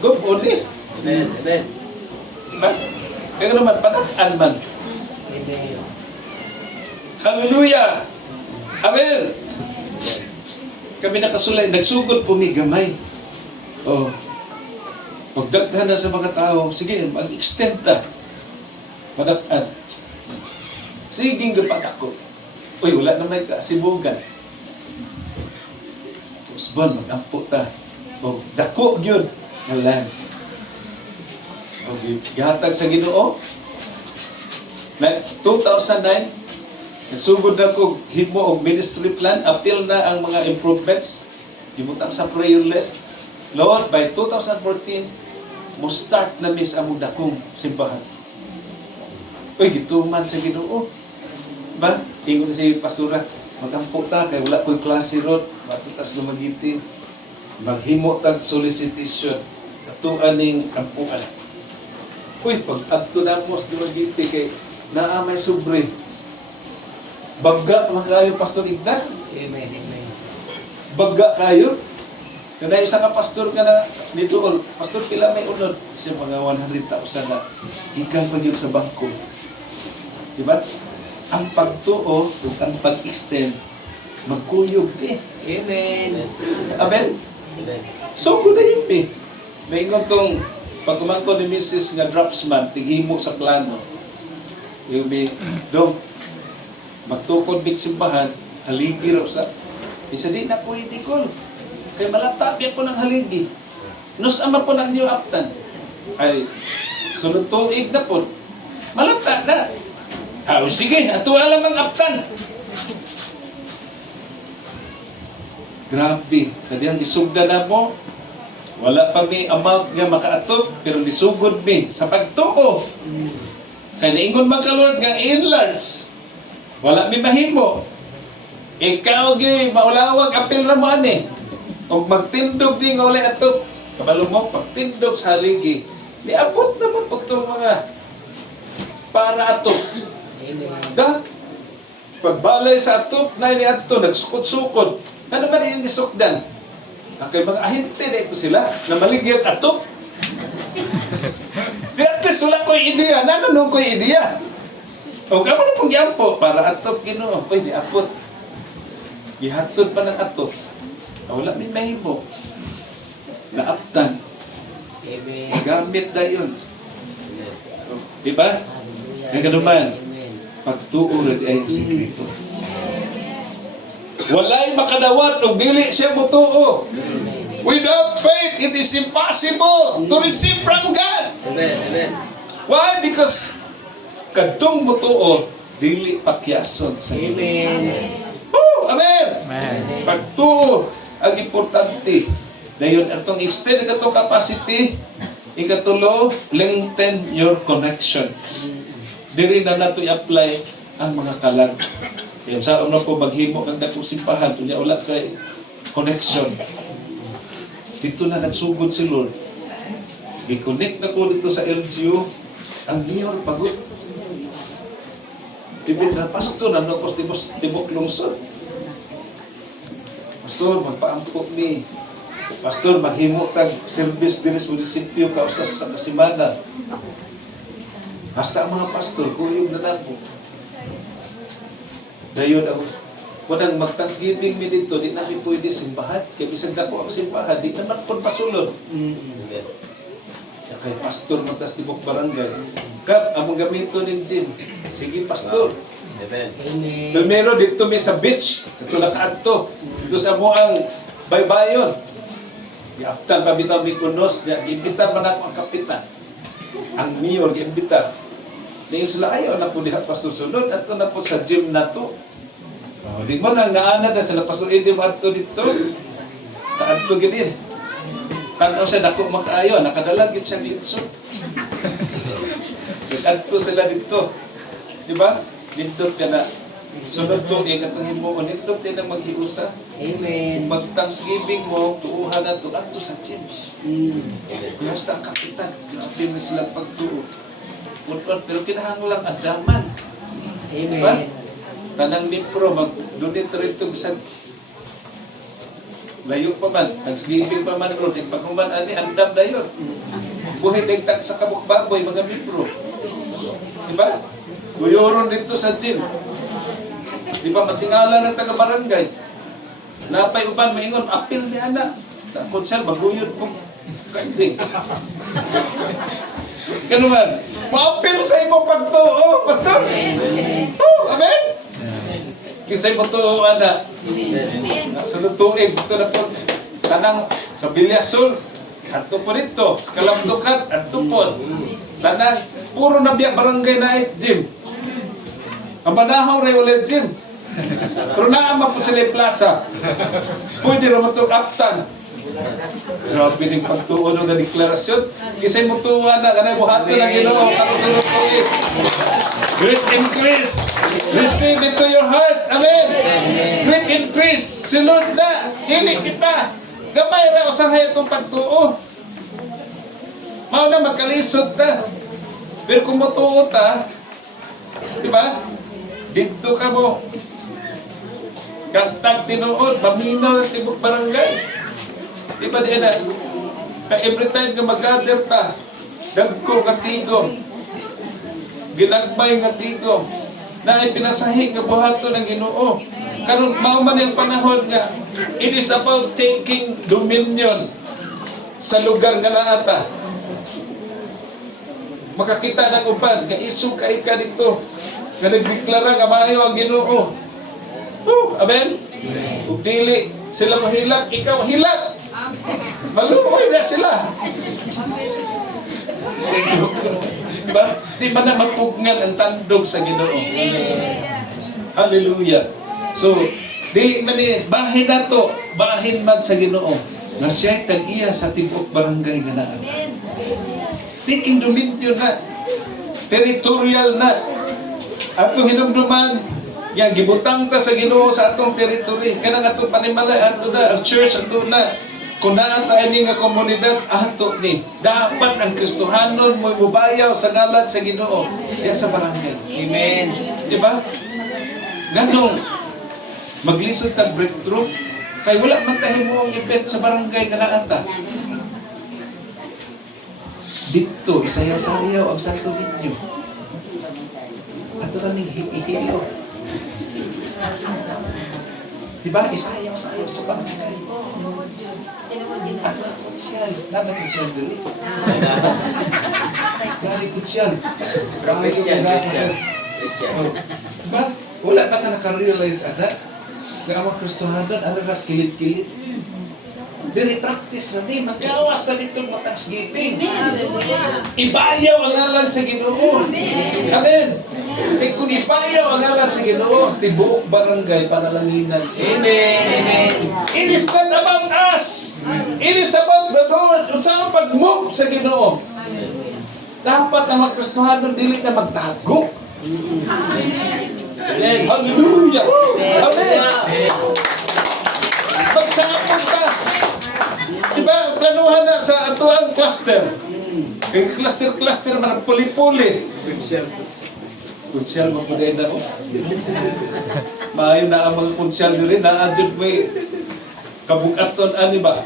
Good only. Amen. Amen. Diba? Kaya naman, panakaan man. Amen. Hallelujah! Amen! Kami nakasulay, nagsugod po may gamay. Oh. Pagdaghan na sa mga tao, sige, mag-extend ta. Panakaan. Sige, gapat ako. Uy, wala na may kasibugan. Usbon, mag-ampo ta. O, dako yun. Ngalan. O, gihatag sa Ginoo. Na 2009, nagsugod na ko himo og ministry plan, appeal na ang mga improvements. Gimutang sa prayer list. Lord, by 2014, mo start na mis among dakong simbahan. Uy, gituman sa Ginoo. Ba? Ingon si pastora, magampo ta kay wala ko'y klase ron, matutas lumagiti. Maghimo tag solicitation. Atuan ning ampuan. Uy, pag adto na mo sa lumagiti kay naa may sobre. Bagga man kayo, Pastor Ignas. Amen. Amen. Bagga kayo. Kada isa ka pastor ka na dito, pastor kila may unod. Siya mga 100,000 na ikan pa yun sa bangko. Diba? Ang pagtuo, ang pag-extend, magkuyog eh. Amen. Amen? So, good na yun eh. May ingon tong pagkumangko ni Mrs. nga dropsman, tighimo sa plano. Yung may, dong, magtukod big simbahan, haligi raw sa. Isa di na pwede ko. Kaya malatapya po ng haligi. Nus ama po ng New Upton. Ay, sunod tuig na po. Malata na. Sige, ato alam ang Upton. Grabe. Sa diyang isugda na mo, wala pa may amount nga makaatop, pero nisugod mi sa pagtuo. Kaya naingon man ka Lord nga enlarge. Wala mi mahimo. Ikaw gi maulawag apil na mo ani. Kung magtindog di nga wala atop, kabalo mo pagtindog sa haligi, niabot naman po itong mga para atop. Da, pagbalay sa atop na ni ato nagsukod-sukod. Ano man yung nisukdan? Kay mga ahente na ito sila na maligyan atop. Di at least wala ko'y ideya. Nananong ko'y ideya. O kamo na pong giampo para atop Ginoo. Pwede apot. Gihatod pa ng atop. Wala may mahimo. Naaptan. Amen. Gamit na yun. Diba? Kaya kanuman, pagtuo na ay sikreto. Walay makadawat o dili siya mutuo. Without faith, it is impossible to receive from God. Amen. Amen. Why? Because kadtong mutuo, dili pakyason sa Ginoo. Amen. Woo! Amen! Pagtuo ang importante. Dayon atong extend atong capacity, ikatulo, lengthen your connections. Diri na nato i-apply ang mga kalag. Kaya sa una ko maghimo kang dakong simbahan, unya wala kay connection. Dito na nagsugod si Lord. I-connect na ko dito sa LGU, ang mayor pagod. Ibig na pastor, ano ko tibok lungsod. Pastor, magpaampok ni. Pastor, maghimo tag service din sa munisipyo kausap sa kasimana. Basta ang mga pastor, kuyog na lang po. Dayon ako, kung mag-thanksgiving mi dito, di namin pwede simbahan. Kaya bisag na ko ang simbahan, di naman po pasulod. Kay pastor, magtas tibok barangay. Kap, among gamito ng gym. Sige, pastor. Amen. Primero dito mi sa beach, dito nakaadto. Dito sa muang baybayon. Iaptan pa bitaw mi kunos, imbita man ako ang kapitan. Ang mayor imbita. Ngayon sila, ayaw na po diha pastor sunod. Ato na po sa gym na to. Di mo nang naana na sila pastor Eddie ato dito. Kaadto gini. Kanaw siya dako makaayo, nakadalag yun siyang litso. Nag-adto sila dito. Diba? Nindot ka na. Sunod to, atong himuon. Nindot ka na maghiusa. Amen. Mag-thanksgiving mo, tuuhan na to, adto sa gym. Kaya basta ang kapitan, grabe na sila pagtuo. Pero kinahanglang adaman. Diba? Amen. Tanang mipro, mag-donate rito, bisan layo pa man, Thanksgiving pa man ron, pagkuman ani, andam na yun. Buhay dagtag sa kabukbaboy, mga mipro. Diba? Buyoron dito sa gym. Diba, matingala ng taga-barangay. Napay uban, maingon, apil ni anak. Konsel, maguyod po. Kainding. Ganun man. Ma-apil sa imo pagtuo, pastor. Oh, amen? Kinsay mo tuo, anak. Sa lutuig, ito na po. Tanang sa Bilyasol, ato po dito. Sa Kalamdukat, ato po. Tanang, puro na biya barangay na gym. Ang manahaw rin ulit gym. Pero naama po sila yung plaza. Pwede rin matong aptan. Grabe din pagtuo ng deklarasyon. Kisay mo tuwa na, kanay buhato ng Ginoo. Ako sa lutuig. Great increase. Receive it to your heart. Amen. Great increase. Si Lord na. Hili kita. Gamay ra usahay itong pagtuo. Mao na magkalisod ta. Pero kung matuo ta, di ba? Dito ka mo. Kantag tinuod, paminaw ng tibok barangay. Di ba di na? Kaya every time ka mag-gather ta, dagko ka tigom. Ginagmay nga tigom. Na ay pinasahig nga buhato ng Ginoo. Karon mao man yung panahon nga, it is about taking dominion sa lugar nga naata. Makakita ng uban, nga isukay ka dito. Nga nagdeklara nga maayo ang Ginoo. Amen? Ug dili sila mahilak, ikaw hilak. Maluoy na sila. Diba? Di ba na mapugnan ang tandog sa Ginoo? Hallelujah. So, dili man ni bahin na to, bahin man sa Ginoo. Na siya tag-iya sa tibok barangay nga naa. Taking dominion na. Territorial na. Ato hinumduman, yang gibutang ta sa Ginoo sa atong territory. Kanang atong panimalay, ato na, ang church ato na. Kung naan tayo ni nga komunidad, ato ni. Dapat ang Kristohanon mo mubayaw sa ngalan sa Ginoo. Kaya sa barangay. Amen. Diba? Ganong maglisod tag breakthrough. Kaya wala man tayo mo ang event sa barangay nga naata. Dito, sayaw-sayaw ang Santo Niño. Ato na ning hihilo. Diba? Isayaw-sayaw sa barangay. Ano konsyal? Namin konsyal dili. Namin konsyal. Christian. Diba? Wala pa ta nakarealize ada nga ang Kristohanon aragas kilit-kilit. Diri practice na din, magkawas na dito mo thanksgiving. Ibayaw ang ngalan sa Ginoo. Amen. Kaya kung ibayaw ang ngalan sa Ginoo, tibuok barangay panalanginan siya. Amen. It is not about us. It is about the Lord. Unsang pag-move sa Ginoo. Dapat ang mga Kristohanon dili na magtago. Amen. Hallelujah. Amen. Magsapon ka. Diba, planuhan na sa atuang cluster. Kaya cluster man ang puli-puli. Kunsyal mo po rin na ko. Maayon na ang mga kunsyal rin, na-adjud mo kabukaton, ano ba?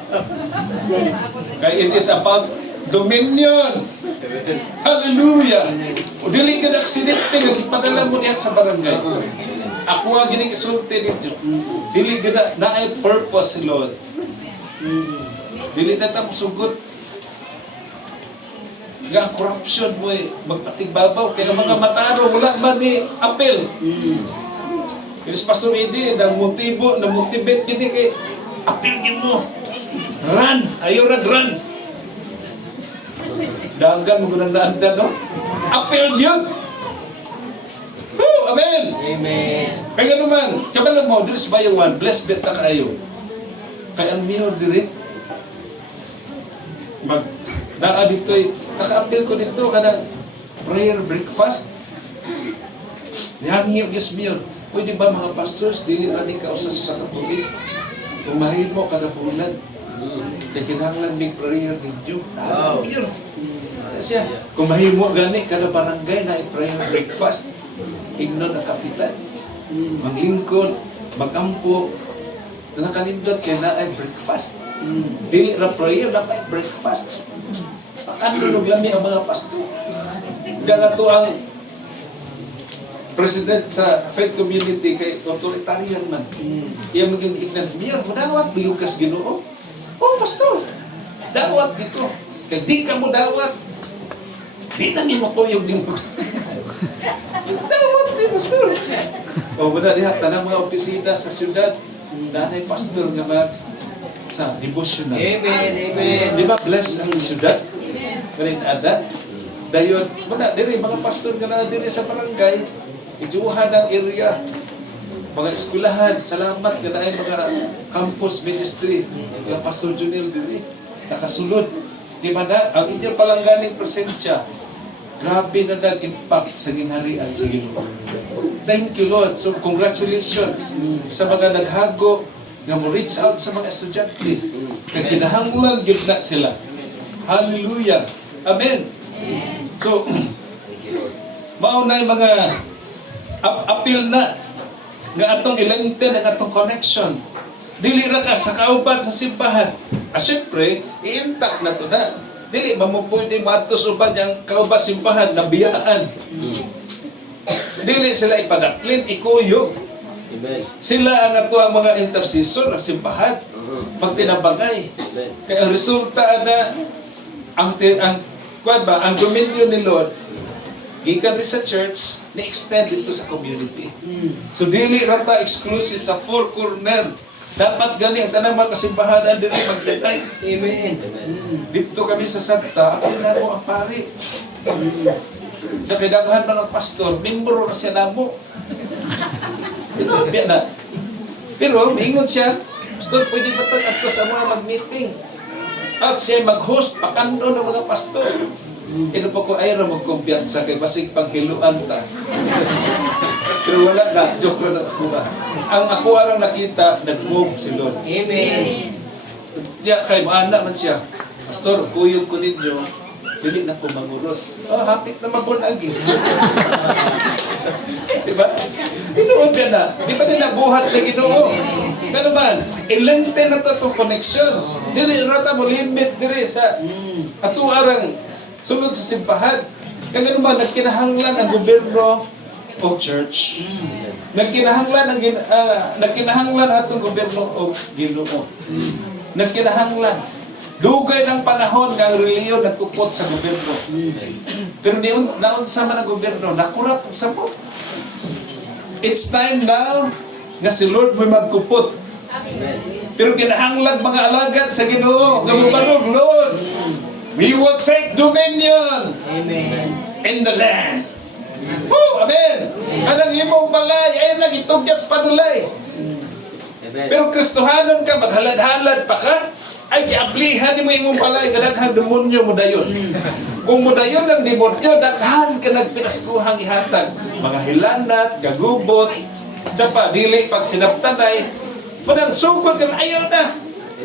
Kaya it is about dominion. Hallelujah. O dili ka na-aksidente, nagpadala mo niya sa barangay. Ako ang gining isulti nito. Dili ka na ay purpose, Lord. Dili na tamo sugot. Nga corruption mo magpatigbabaw. Kaya mga mataro, wala man ni apel. Kinis Pastor Eddie, na-motivate gini kay apel yun mo. Run! Ayaw run! Danggan mo gunang naanda, no? Apel yun! Woo! Amen! Amen. Kaya naman, kabalo mo, diri sa bayawan, bless beta kayo. Kaya ang mayor diri, naa dito'y, naka-appeal ko dito, kanang prayer breakfast. Nihangi yung yes mayor. Pwede ba mga pastors, dili na ni kausas sa katulig? Tumahin mo kada bulan. Kaya kinahanglan may prayer ninyo. Wow. Mayor. Ano siya? Kung mahimo gani, kada barangay na prayer breakfast. Ignon ang kapitan. Maglingkod, magampo. Nakanindot kaya na ay breakfast. Dili ra prayer, na ay breakfast. Ano lami ang mga pastor? Ganato ang president sa faith community kay authoritarian man. Iya maging ignan, Mayor, madawat ba yung kas Ginoo? Oh, pastor, dawat dito. Kaya di ka mo dawat. Di na ni mo ko yung din mo. Dawat di, pastor. O, wala diha, tanang mga opisina sa syudad, nanay pastor nga mag sa devotional. Amen. Amen. Di ba bless ang syudad? Rin ada. Dayon, muna, diri, mga pastor nga na diri sa barangay, ijuhan ng area, mga eskwelahan, salamat nga na ay mga campus ministry, mga Pastor Junel diri, nakasulod. Di ba na, ang inyong palangganing presensya, grabe na nag-impact sa ginharian sa Ginoo. Thank you, Lord. So, congratulations sa mga naghago na mo reach out sa mga estudyante. Kaya kinahanglan yun na sila. Hallelujah. Amen. So, mauna yung mga appeal na nga atong ilangten ang atong connection. Dili ra ka sa kauban sa simbahan. Siyempre, i-intact na to na. Dili ba mo pwede matos uban yung kauban simbahan na biyaan. Dili sila ipadaplin, ikuyo. Amen. Sila ang ato ang mga intercessor ng simbahan. Pag tinabangay. Amen. Kaya ang resulta na ang dominio ni Lord gikan rin sa church ni-extend dito sa community. So dili rata exclusive sa four corner. Dapat gani ang tanang mga kasimbahanan dili magdetay. Amen. Dito kami sa Santa, ako na mo ang pari. Sa kidaghan ng pastor, membro na siya namo. Tinobya na. Pero mingon siya, pastor, pwede ba tayo ato sa mga mag-meeting? At siya mag-host, pakando ng mga pastor. Ino pa ko ay magkumpiyansa kay basig panghiluan ta. Pero wala na, joke na ako ba. Ang ako arang nakita, nag-move si Lord. Amen. Diya kay maana man siya. Pastor, kuyog ko ninyo, dili na ko manguros. Oh, hapit na mabunagi. Diba? Tinuod ka na. Di ba nila buhat sa Ginoo? Ano man, ilente na to itong connection. Dili rata mo limit diri sa ato arang sunod sa simbahan. Kaya ba, nagkinahanglan ang gobyerno o church. Nagkinahanglan atong gobyerno o Ginoo. Nagkinahanglan. Dugay ng panahon nga ang reliyon nagkupot sa gobyerno. Pero naon sa man ang gobyerno, nakurap sa po. It's time now nga si Lord may magkupot. Amen. Pero kinahanglan mga alagad sa Ginoo nga mabalog, Lord, we will take dominion Amen. in the land. Woo! Amen! Kanang imong balay, ay nagitugyas padulay. Amen. Pero Kristohanon ka, maghalad-halad pa ka, ay giablihan ni mo imong balay, kadaghang demonyo mo dayon. Kung mo dayon ang demonyo, daghan ka nagpinaskuhang ihatag. Mga hilanat, gagubot, tsapa, dili pag sinaptanay, manang sugod ka, ayaw na.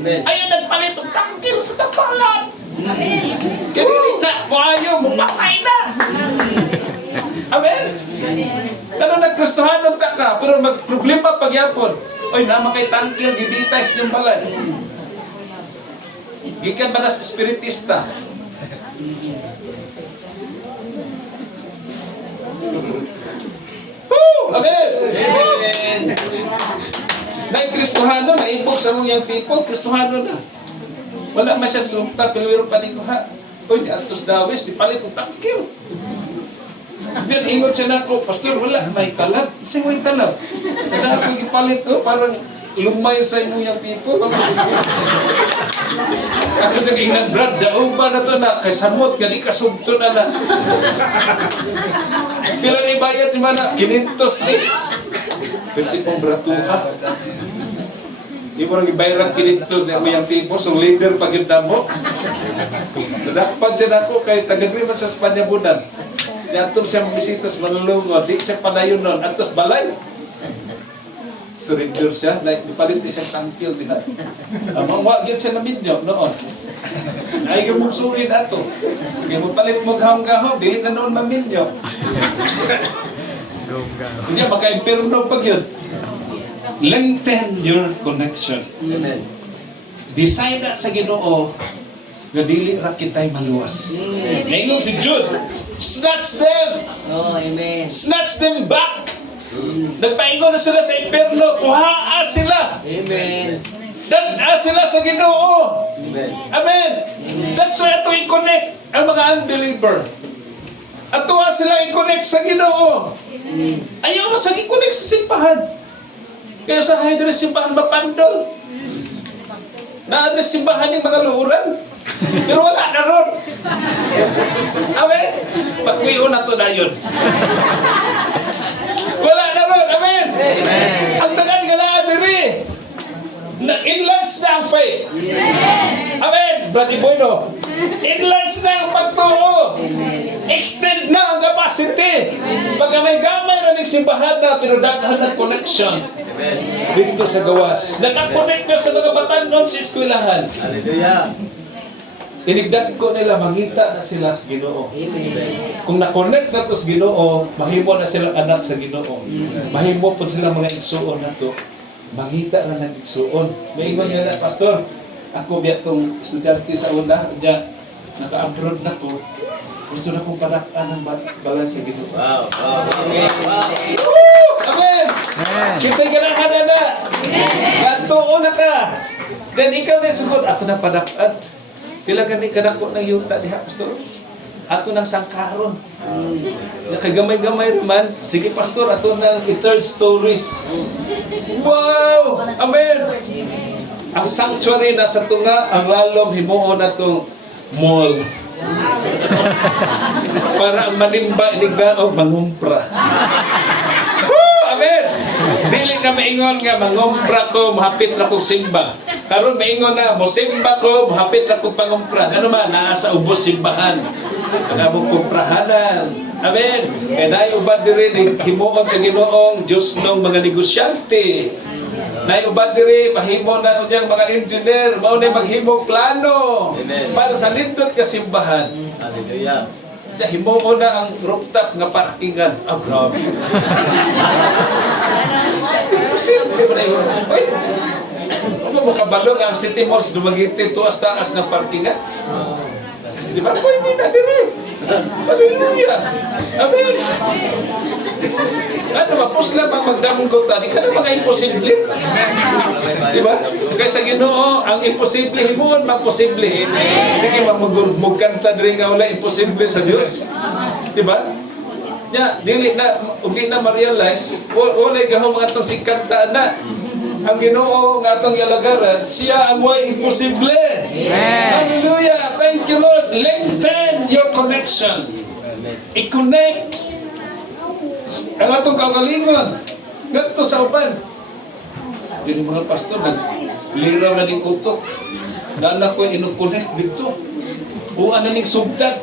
Amen. Ayaw nagpalit ang tangkil sa tapalan. Kaya dili na, kung ayaw mo, patay na. Amen? Ano nagkristohanon ka, pero magproblema pagyapon. Oy, naman kay tangkil, gibitais niyong balay. Gikan ba na sa espiritista? Woo! Amen! Amen. Na Kristohano, naibog sa mga young people, Kristohano na. Wala man siya sumpa, pero meron pa rin ha. Uy, Antos Dawes, di palit ang tangkil. Yan, ingot siya na ako, Pastor, wala, may talab. Kasi may talab. Kaya ako ipalit ko, parang lumay sa inyong people. Ako sa kainan, Brad, dauba na to na, kay samot, gani kasugto na na. Pila ni bayad ni mana, 500 eh. Pwede pong bratuha. Di mo nang ibayran 500 na iyang people, so leader pag yun na mo. Nakapad siya na ako, kay tagagriman sa Espanya bunan. Atong siya bisita sa Manulungon, di siya padayon nun. Atos balay. Surrender siya, like, ipalit siya tangkil diha. Mawag yun siya na minyo noon. Ay, gumugsurin ato. Kaya mo palit mo gahong-gahong, dili na noon maminyo. Hindi, maka-impirno pag yun. Lengthen your connection. Amen. Design na sa Ginoo, nga dili ra kitay maluwas. Ngayon si Jude, snatch them! Oh, amen. Snatch them back! Nagpaingon na sila sa impyerno, kuhaa sila! Amen. Dada sila sa Ginoo! Amen. Amen! That's why ito i-connect ang mga unbeliever. Ato sila i-connect sa Ginoo. Ayaw mo sa i-connect sa simbahan. Kaya sa address simbahan mapandol. Na-address simbahan yung mga luhuran. Pero wala na ron. Amen? Pakwiho na to na yun. Wala na ron. Amen? Amen. Ang tanan nga na-adiri. Na-enlance na ang faith. Amen? Brady Bueno. Enlance na ang pagtuo. Extend na ang capacity. Pagka may gamay na ng simbahan na, pero daghan ng connection. Amen. Dito sa gawas. Nakakonect na sa mga batanon sa eskwelahan. Hallelujah. Tinigdag ko nila, mangita na sila sa Ginoo. Amen. Kung na-connect na to sa Ginoo, mahimo na silang anak sa Ginoo. Mahimo po sila mga igsuon na to. Mangita na ng igsuon. May ingon nga na, Pastor, ako biya itong estudyante sa una, diya, naka-abroad na ko. Gusto na kong padaktan ng balay sa Ginoo. Wow. Wow. Amen. Wow. Amen! Kinsay ganahan na na! Gantuon na ka! Then ikaw na sugod, ato na padaktan. Pila gani kadako ng yuta diha, Pastor? Ato ng sangkaron. Nakagamay-gamay naman. Sige, Pastor, ato ng third stories. Wow! Amen! Ang sanctuary nasa tunga, ang lalom himuon na itong mall. Para ang manimba, inigba o mangumpra. Woo! Amen! Dili na maingon nga, mangumpra ko, mahapit na kong simba. Karon maingon na, mosimba ko, mahapit na kong pangumpra. Ano man, nasa ubos simbahan. Kanamong kumprahanan. Amen! Kaya naiubad din himuon sa Ginoong Diyos ng mga negosyante. Naiubad din mahimo na unyang mga engineer, mao na maghimong plano. Amen. Para sa lindot ka simbahan. Hallelujah. Himuon na ang rooftop nga parkingan. Ah, grabe. Simple ba na yun? Ay, ano mo kabalong ang city malls dumagiti tuas taas ng parkingan? Di ba? Pwede na din eh. Hallelujah. Amen. Ano ba? Pusla pa magdamong kota. Di ka na mga imposible. Di ba? Kaya sa Ginoo, ang imposible, himuon mag-posible. Sige, magkanta rin nga wala imposible sa Diyos. Di ba? Ya, dili na ma-realize, wala gahong mga itong sikanta na. Ang Ginoo nga atong yalagaran, siya ang way imposible. Hallelujah! Thank you, Lord. Lengthen your connection. I-connect ang atong kaugalingon. Ganito sa uban. Yung mga pastor, nagliraw na ng utok. Naanak ko inu-connect dito. Buwan na ng sugdan.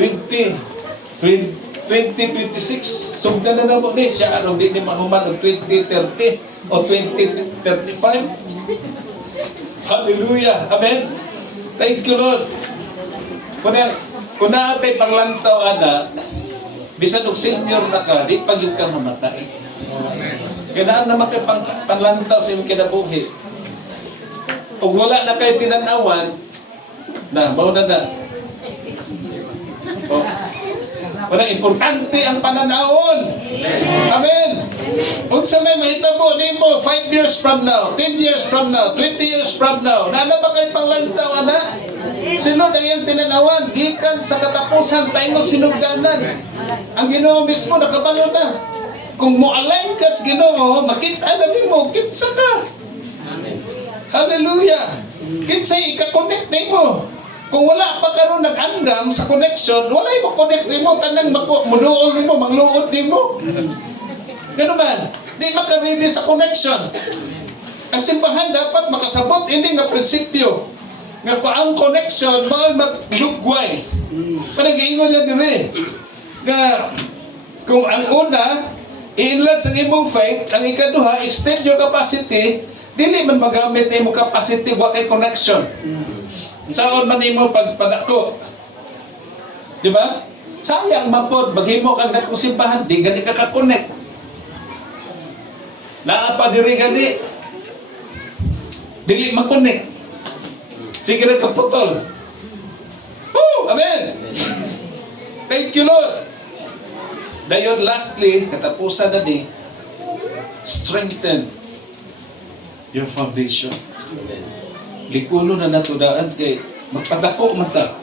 2026. Sugdan na naman ni siya. Anong di ni mahuman ng 2030 o 2035. Hallelujah. Amen. Thank you, Lord. Kung naatay panglantaw, ana, bisan og senior na ka, di pa yun ka mamatay. Kanaan naman kayo panglantaw sa iyong kinabuhi. Kung wala na kayo tinanawan, mauna na. Oh. Wala, importante ang pananawon. Amen. Kung sa may mahitabo, di mo, 5 years from now, 10 years from now, 20 years from now, nana ba kayo panglantaw, ana? Sino na iyang tinanawan? Gikan sa katapusan, tayo sinugdanan. Ang Ginoo mismo, nakabalo na. kung mo-align ka sa Ginoo, makita na nimo kinsa ka. Hallelujah. Kinsay ika-connect nimo. Kung wala pa karon nag-andam sa connection, wala mo connect nimo kanang muduol nimo, mangluod nimo. Ganun man, di maka-ready sa connection. Ang simbahan dapat makasabot ini nga prinsipyo nga kung ang connection mao maglugway. Panag-iingon lang dire. Nga kung ang una i-enlarge sa imong faith, ang ikaduha extend your capacity, dili man magamit na imong capacity wa kay connection. Saon man imo pagpadako. Di ba? Sayang mapod maghimo kang dako simbahan, di gani ka ka-connect. Naa pa diri gani. Dili ma-connect. Sige ra kaputol. Woo! Amen. Thank you, Lord. Dayon lastly, katapusan na ni, strengthen your foundation. Likuno na natudaan kay magpadako man ta.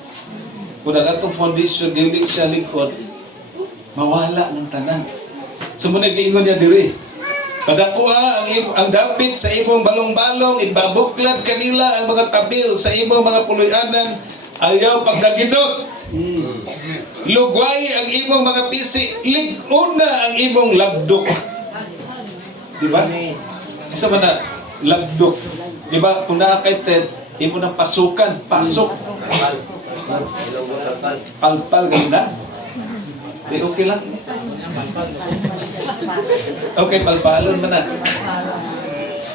Kung ang atong foundation dili siya likod, mawala ng tanan. So muna giingon niya diri. Padako ang dapit sa imong balong-balong, ibabuklat kanila ang mga tabil sa imong mga puluyanan, ayaw pagdaginot. Lugway ang imong mga pisi, liguna ang imong labdok. Di ba? Isa man na labdok. Di ba? Kung nakakaited, imo ng pasukan, pasok. Palpal ganda. Di okay lang. Okay, palpalon man na.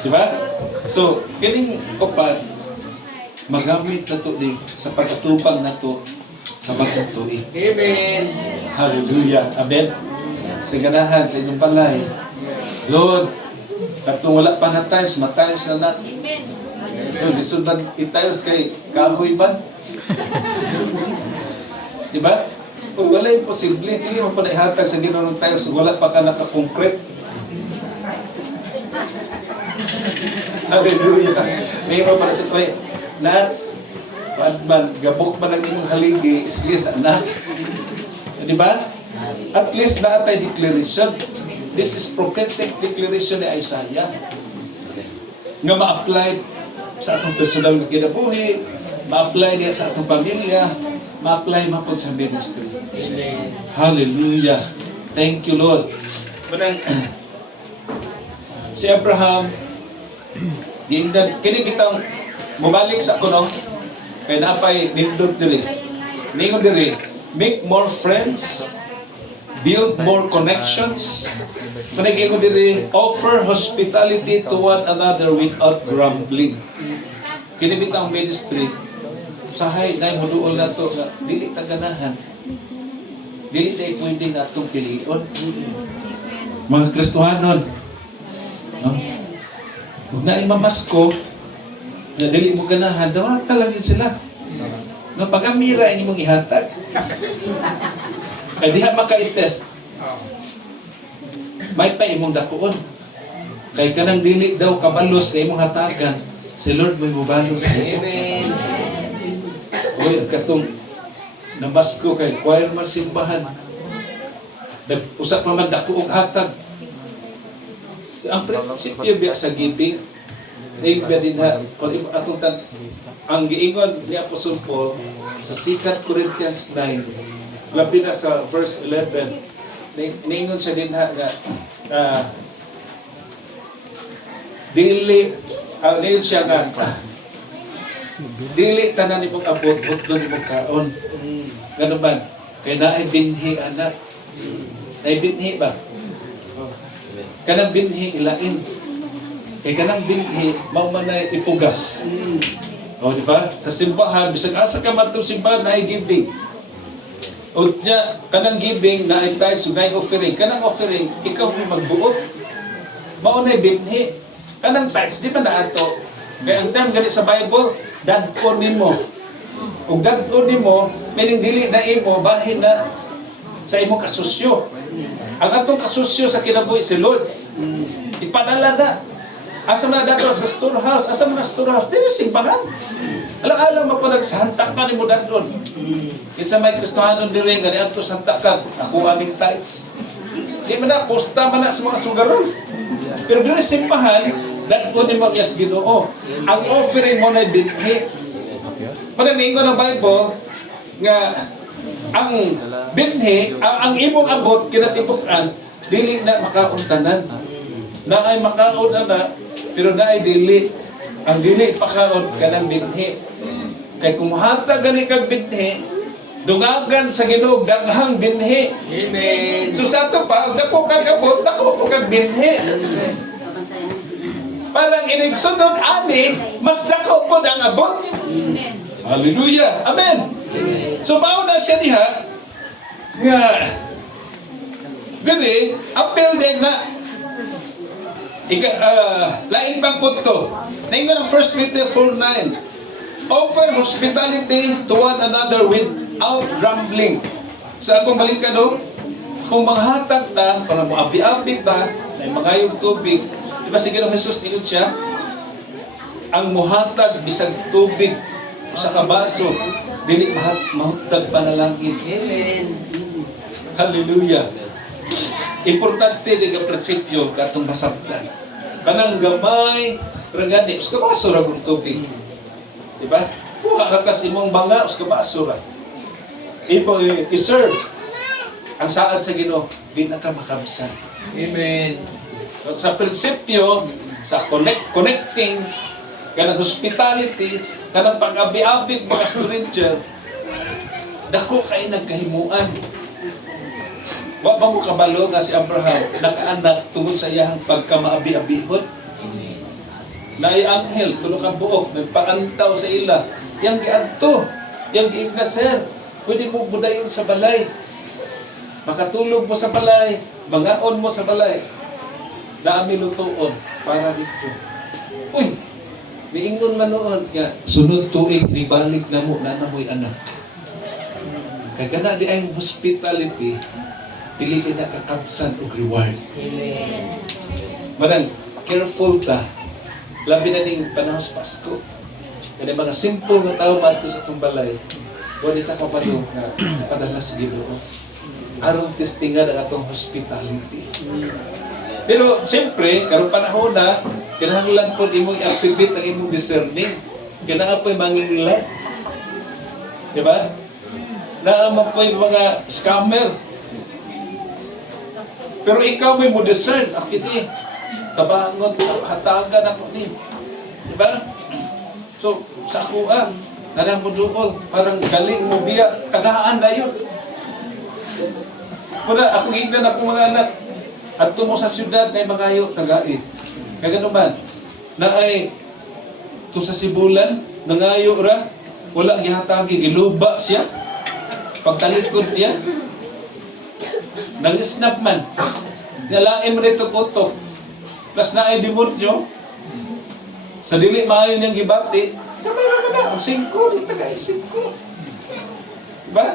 Di ba? So, kining upat, magamit na to di sa pagkatupang na to sa bagong tuig. Amen. Hallelujah. Amen. Sa ganahan, sa inyong balay. Lord, katong wala pa na tiles, matiles na na. Lord, lisod ba i-tiles kay kahoy ba? Diba? Kung wala imposible, hindi mo pa naihatag sa Ginoo ng tiles, wala pa ka naka-concrete. Hallelujah. May iba para sa tuwi. Na, man, gabok man ang inyong haligi, islis anak. Diba? At least na atay declaration. This is prophetic declaration ni Isaiah. Nga ma-apply sa atong personal na kinabuhi, ma-apply niya sa atong pamilya, ma-apply mapod sa ministry. Amen. Hallelujah. Thank you, Lord. Parang, si Abraham, kini kitang mubalik sa kuno, kaya napay nindot diri. Ningon diri, make more friends, build more connections. Manag-ingon diri, offer hospitality to one another without grumbling. Kini bitang ministry, sahay na muduol na to, dili taganahan. Dili tayo pwede nga itong pilion. Mga Kristohanon, no? Huwag na imamasko, na dili mo ganahan, dawan ka lang din sila. No, pag amira ang imong ihatag. Kaya diha maka-test. May pa imong dakuon. Kay kanang dili daw kabalos na imong hatagan, si Lord may mubalos sa imo. Amen. Uy, katong namasko kay choir masimbahan. Usap pa man dako og hatag. Ang prinsipyo biya sa giving, biya din ha, atong ang giingon ni Apostol Paul sa 2 Corinthians 9, labi na sa verse 11, niingon siya din ha nga dili siya nga dili tanan nimong abot utlo nimong kaon. Ganun ba? Kaya naay binhi anak. Naay binhi ba? Kanang binhi ilain. Kaya kanang binhi mao man na ipugas. O di ba? Sa simbahan bisag asa ka man tong simbahan naay giving. O nya kanang giving naay tithes ug naay offering. Kanang offering ikaw may magbuot. Mao na binhi. Kanang tithes di ba naato? Kaya ang term gani sa Bible, dadon nimo. Ug dadon nimo, meaning dili na imo bahin na sa imong kasusyo. Ang atong kasusyo sa kinabuhi si Lord. Ipadala na. Asa man dato sa storehouse? Asa man storehouse? Dili simbahan. Alang-alang mapunag sa hantakan nimo dadon. Kinsa may Kristohanon diri nga niadto sa hantakan, ako aming tithes. Di man na, posta man na sa mga sugaron. Pero doon simbahan, dadto ni mo yes Ginoo. Ang offering mo na binhi. Pananingo ng Bible, nga ang binhi, ang imong abot, kinatipukan, dili na makauntanan. Na ay makaon na, pero na ay dili. Ang dili pakaon ka ng binhi. Kaya kung hatag gani kag binhi, dungagan sa Ginoo daghang binhi. Amen. So sa ato pa, dako kag abot, dako po kag binhi. Parang inigsunod ani, mas dako po ang abot. Hallelujah. Amen. So mao na siya diha nga gani apel din na lain pang punto. Naingon ang 1 Peter 4:9. Offer hospitality to one another without grumbling. Sa akong balikan do, kung manghatag ta para mo abi-abi ta na mangayong tubig, di ba si Ginoong Jesus ingon siya, ang muhatag bisag tubig sa kabaso, dili mahutag panalangin. Amen. Hallelujah. Importante di ka prinsipyo katong masabtan. Kanang gamay, ragani, us kabaso ra kung tubig. Diba? Kuha ka kas imong banga, us kabaso ra. I-serve ang saad sa Ginoo, di na ka makabsan. Amen. So, sa prinsipyo, sa connecting, kanang hospitality, kanang pag-abi-abi mga stranger, dako kay nagkahimuan. Wa ba mo kabalo nga si Abraham nakaanak tungod sa iyang pagkamaabi-abihon? Naay anghel tulo ka buok nagpaantaw sa ila. Yang giadto, yang giignat sir. Pwede mo budayon sa balay. Makatulog mo sa balay, mangaon mo sa balay. Naami lutuon para dito. Uy, niingon man noon nga sunod tuig ni balik na mo na namoy anak. Kaya kana di ay hospitality, dili ka nakakabsan og reward. Amen. Manang careful ta. Labi na ning panahon sa Pasko. Kaya mga simple nga tao madto sa itong balay, wala ta kapalo nga padala sa Ginoo. Aron testingan ang atong hospitality. Pero siyempre, karong panahon na, kinahanglan po imong i-activate ang imong discerning. Kinahanglan po yung mangingilan. Diba? Naaman po yung mga scammer. Pero ikaw may mo discern. Akit eh. Tabangon, hatagan ako ni. Diba? So, sa akuan, nanang mo doon, parang galing mo biya, tagaan na yun. Muna, ako ignan ako mga anak. At tumo sa syudad na magayo, tagai. Kaya gano'n man, na ay, ito sa Sibulan, nangayo ra, wala gihatagi, giluba siya. Pagtalikod niya, nang-snap man. Nalaim rin ito utok. Plus na ay demonyo, sa dili maayon niyang gibati, kamay naman na, ang 5, di tagay 5. Diba?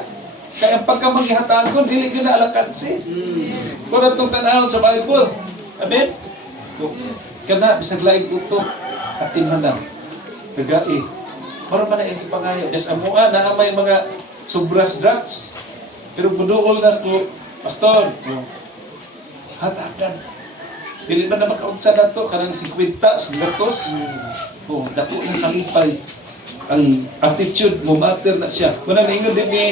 Kaya pagka maghihatagon, dili yun na alakansi. Kung itong tanahon sa Bible. Amen? Kana, bisag laing utok, atin na lang. Tagai. Maro man na yung ipangayo. Des amua, na may mga sobras drugs. Pero buduol na ko, Pastor, hatagan. Dili ba na makaunsa na to? Kanang 50, 100. Oh, dako ng kalipay. Ang attitude mo, matter na siya. Kung naingon din ni,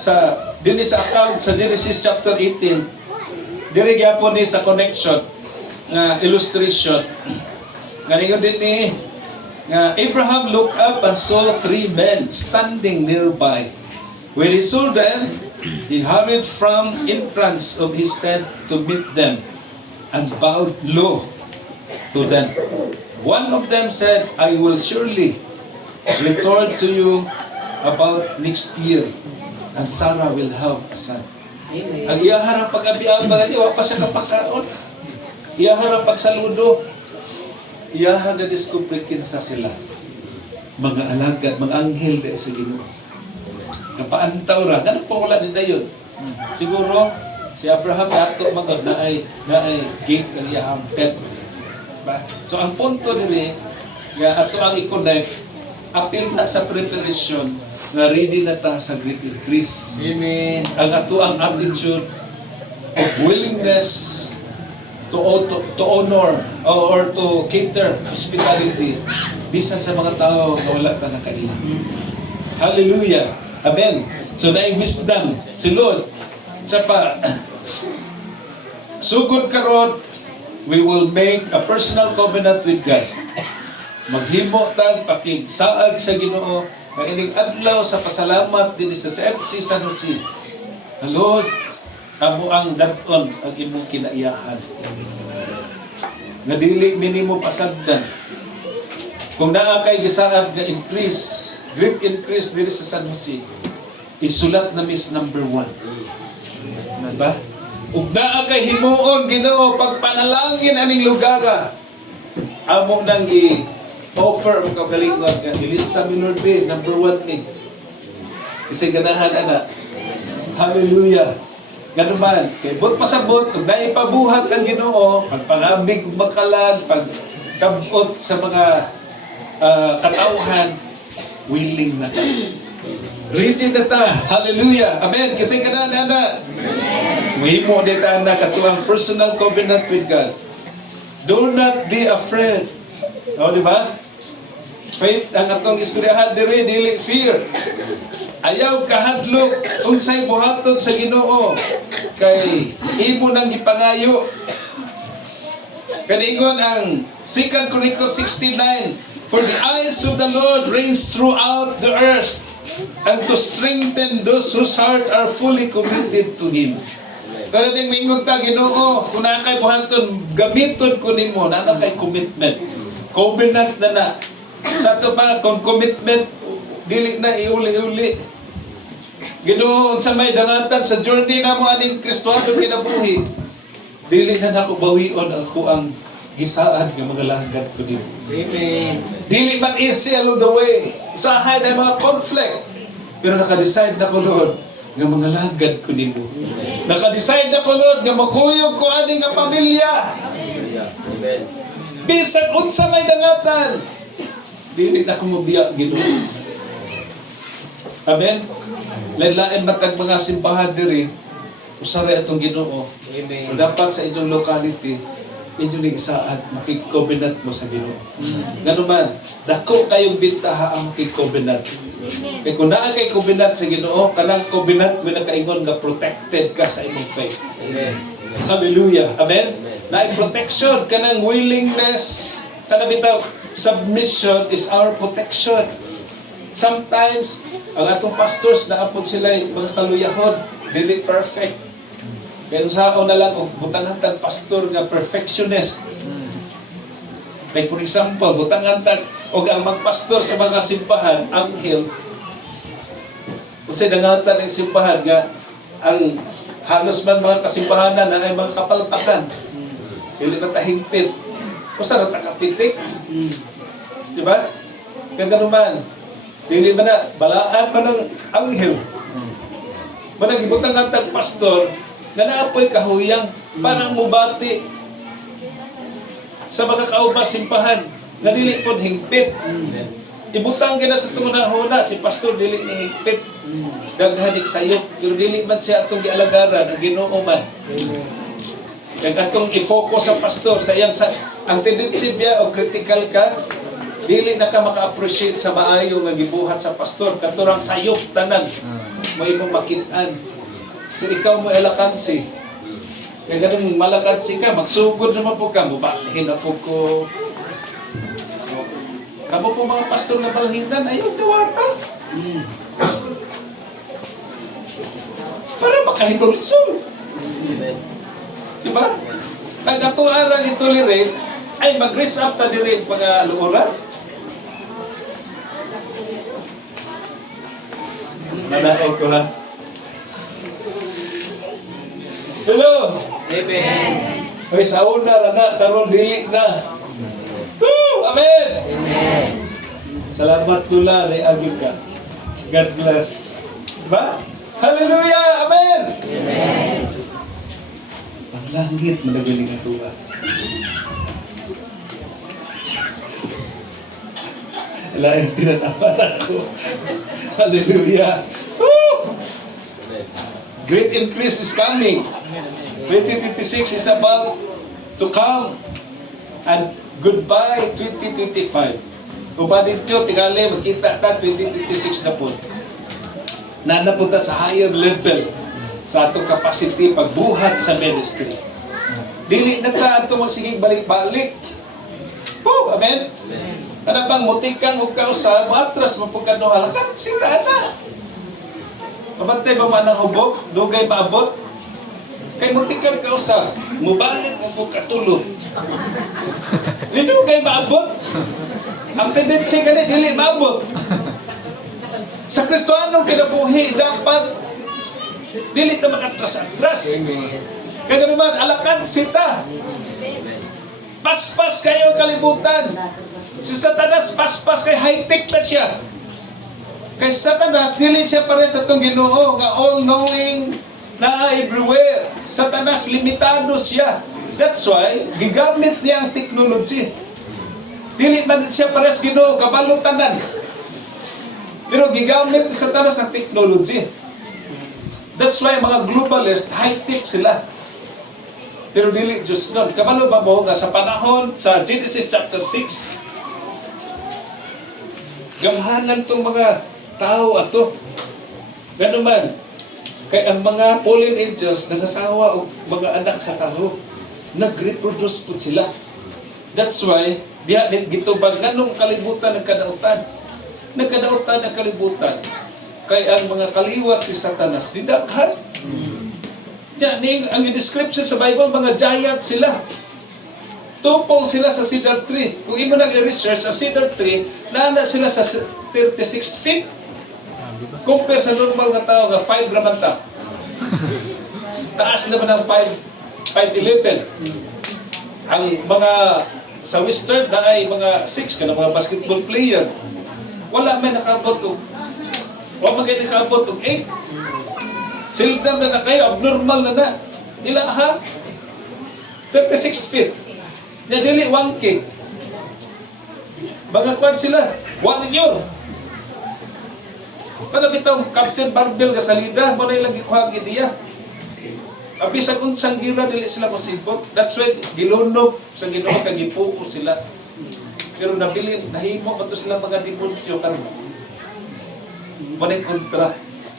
sa account sa Genesis chapter 18, diri gyapon ni sa connection, illustration. Nga ningon din ni, Abraham looked up and saw 3 men standing nearby. When he saw them, he hurried from in front of his tent to meet them and bowed low to them. One of them said, I will surely return to you about next year, and Sarah will have a son. Amen. Ang iyaharang pag-abi-abang, wa pa siya kapakaon. Iyaharang pagsaludo, iyaharang na discovery kinsa sila. Mga alagad, mga anghel na sa Ginoo. Kapaantaw ra, ganun pa wala din dayon. Siguro, si Abraham nato magod na ay gate ng iyahang temple. Ba? So ang punto dili nga ato ang i-connect apil na sa preparation nga ready na ta sa great increase. Amen. Ang ato ang attitude of willingness to honor or to cater hospitality bisan sa mga tao na wala ta nakailang. Hallelujah. Amen. So na wisdom si Lord sa pa sugod karon, we will make a personal covenant with God. Maghimo tag pakigsaad sa Ginoo nga ining adlaw sa pasalamat dinhi sa FC San Jose. Lord, amo ang daton ang imong kinaiyahan. Nga dili minimo pasagdan. Kung naa kay gisaad nga increase, great increase diri sa San Jose, isulat na miss number 1. Diba? Ug naa kay himuon Ginoo pagpanalangin aning lugar. Amo nang offer ang kagalingon nga ilista mi Lord be number 1 thing. Kasi ganahan ana. Hallelujah. Ganuman, kay but pasabot ug naipabuhat ang Ginoo pagpangabig ug makalag, pagkabot sa mga katawhan, willing na ta. Ready na ta. Hallelujah. Amen. Kasi ganahan ana. Muhimo dita na katuang personal covenant with God. Do not be afraid. O, di ba? Faith ang atong istoryahan diri dili fear. Ayaw kahadlok unsay buhaton sa Ginoo kay imo nang gipangayo. Kaniingon ang 2 Chronicles 16:9, for the eyes of the Lord reigns throughout the earth, and to strengthen those whose heart are fully committed to Him. Kaya ding mingon ta Ginoo, kung naa kay buhaton gamiton ko nimo, naa kay commitment. Covenant na. Sa ito pa, kung commitment, dili na iuli-uli. Ginoo, sa may dangatan, sa journey na mo aning Kristoado kinabuhi, dili na nako bawion ako ang gisaad ng mga langgad ko dito. Amen. Dili man easy along the way. Usahay na mga conflict. Pero naka-decide na ko, Lord, nga mga langgad ko nimo. Naka-decide na ko, Lord, nga makuyog ko aning nga pamilya. Amen. Bisag unsa may dangatan, dili na ko mabiya Ginoo. Amen. Lain-lain matag mga simbahan diri, usara atong Ginoo. Amen. O dapat sa inyong locality, inyong isaad, makig-covenant mo sa Ginoo. Ngano man, dako kayong bintaha ang makig-covenant. Kay kung naa kay covenant sa Ginoo, kanang covenant mo na kaingon nga protected ka sa imong faith. Amen. Hallelujah. Amen. Naay protection, kanang willingness, kanang bitaw, submission is our protection. Sometimes, ang atong pastors na apod sila mga kaluyahon, dili perfect. Kaya sao na lang, butangan tag pastor nga perfectionist. Like for example, butangan tag, o ang magpastor sa mga simbahan, anghel, kung sa dangatan ng simbahan nga, ang halos man mga kasimbahanan na ay mga kapalpakan. Dili na tahingpit. O sa natakapitik. Di ba? Kaya ganun man. Dili man na, balaan man ng anghel. Manang ibutang ang pastor, na naapoy kahuyang, parang mubati sa mga kaubas simbahan, na dili po hingpit. Ibutang gina sa tungunahuna, si pastor dili ni hingpit. Daghanik sayop, pero dili man siya atong gialagaran, ang Ginoo man. Kaya atong i-focus sa pastor, sa iyang ang tendency biya o critical ka, dili na ka maka-appreciate sa maayo nga gibuhat sa pastor, katurang sayop tanan, mo imong makitaan. So ikaw mo alakansi. Kaya ganun malakansi ka, magsugod naman po ka, mubalhin na po ko. Kamo po mga pastor na balhindan, ayaw kawata. Para makahindulsol. Diba? Ang katuaran ito lirin, ay mag-raise up ta dirin mga luoran. Nanaw ko ha. Hello! Amen. Ay, sa una, rana, taron, dili na. Woo! Amen! Amen. Salamat tula, naiagin ka. God bless. Diba? Hallelujah! Amen! Amen. Ang langit, madagaling ang tuwa. Lain tinatapan ako. Hallelujah! Woo! Great increase is coming. 2026 is about to come. And goodbye 2025. Kung pa dito, tingali, magkita na 2026 na po. Na napunta sa higher level sa atong capacity pagbuhat sa ministry. Dili na ta ato magsigig balik-balik. Oh, amen? Ano bang mutikan o kausa, matras mo pagkano halakan, sita na. Kabantay ba man ang hubog? Dugay maabot? Kay mutikan kausa, mubalik mo po katulog. Dugay maabot? Ang tendency ka dili maabot. Sa Kristohanong kinabuhi, dapat dili na makatras-atras. Kaya naman, alakan sita. Paspas kayo kalibutan. Si Satanas, paspas kay high-tech na siya. Kay Satanas, dili siya pare sa itong Ginoo, nga all-knowing, na everywhere. Satanas, limitado siya. That's why, gigamit niya ang technology. Dili man siya pare sa Ginoo, kabalutanan. Pero gigamit ni Satanas ang technology. That's why mga globalist, high-tech sila. Pero dili Diyos nun. Kabalo ba mo nga sa panahon sa Genesis chapter 6, gamhanan tong mga tao ato. Ganun man. Kaya ang mga fallen angels nangasawa o mga anak sa tao, nag-reproduce po sila. That's why, diya gitubag nganong kalibutan ng kadautan. Nagkadautan ng kalibutan. Kaya ang mga kaliwat ni Satanas, didaghan. Yan, ang description sa Bible, mga giant sila. Tupong sila sa cedar tree. Kung imo nang i-research, ang cedar tree, naana sila sa 36 feet. Compare sa normal nga tao, nga 5 raman ta. Taas naman ng 5'11". Ang mga sa Western na ay mga 6 ka na mga basketball player. Wala may nakabot o. Wala may nakabot o 8. Sildam na kayo, abnormal na. Ila ha? 36 feet. Nya dili 1K. Mga kwan sila. 1 year. Para bitong Captain Barbell ka salida, mo na ilang ikuhang ideya. Abi sa unsang gira dili sila masibot. That's why gilunog sa Ginoo kag gipuko sila. Pero nabili nahimo pa to sila mga demonyo karon. Mo na kontra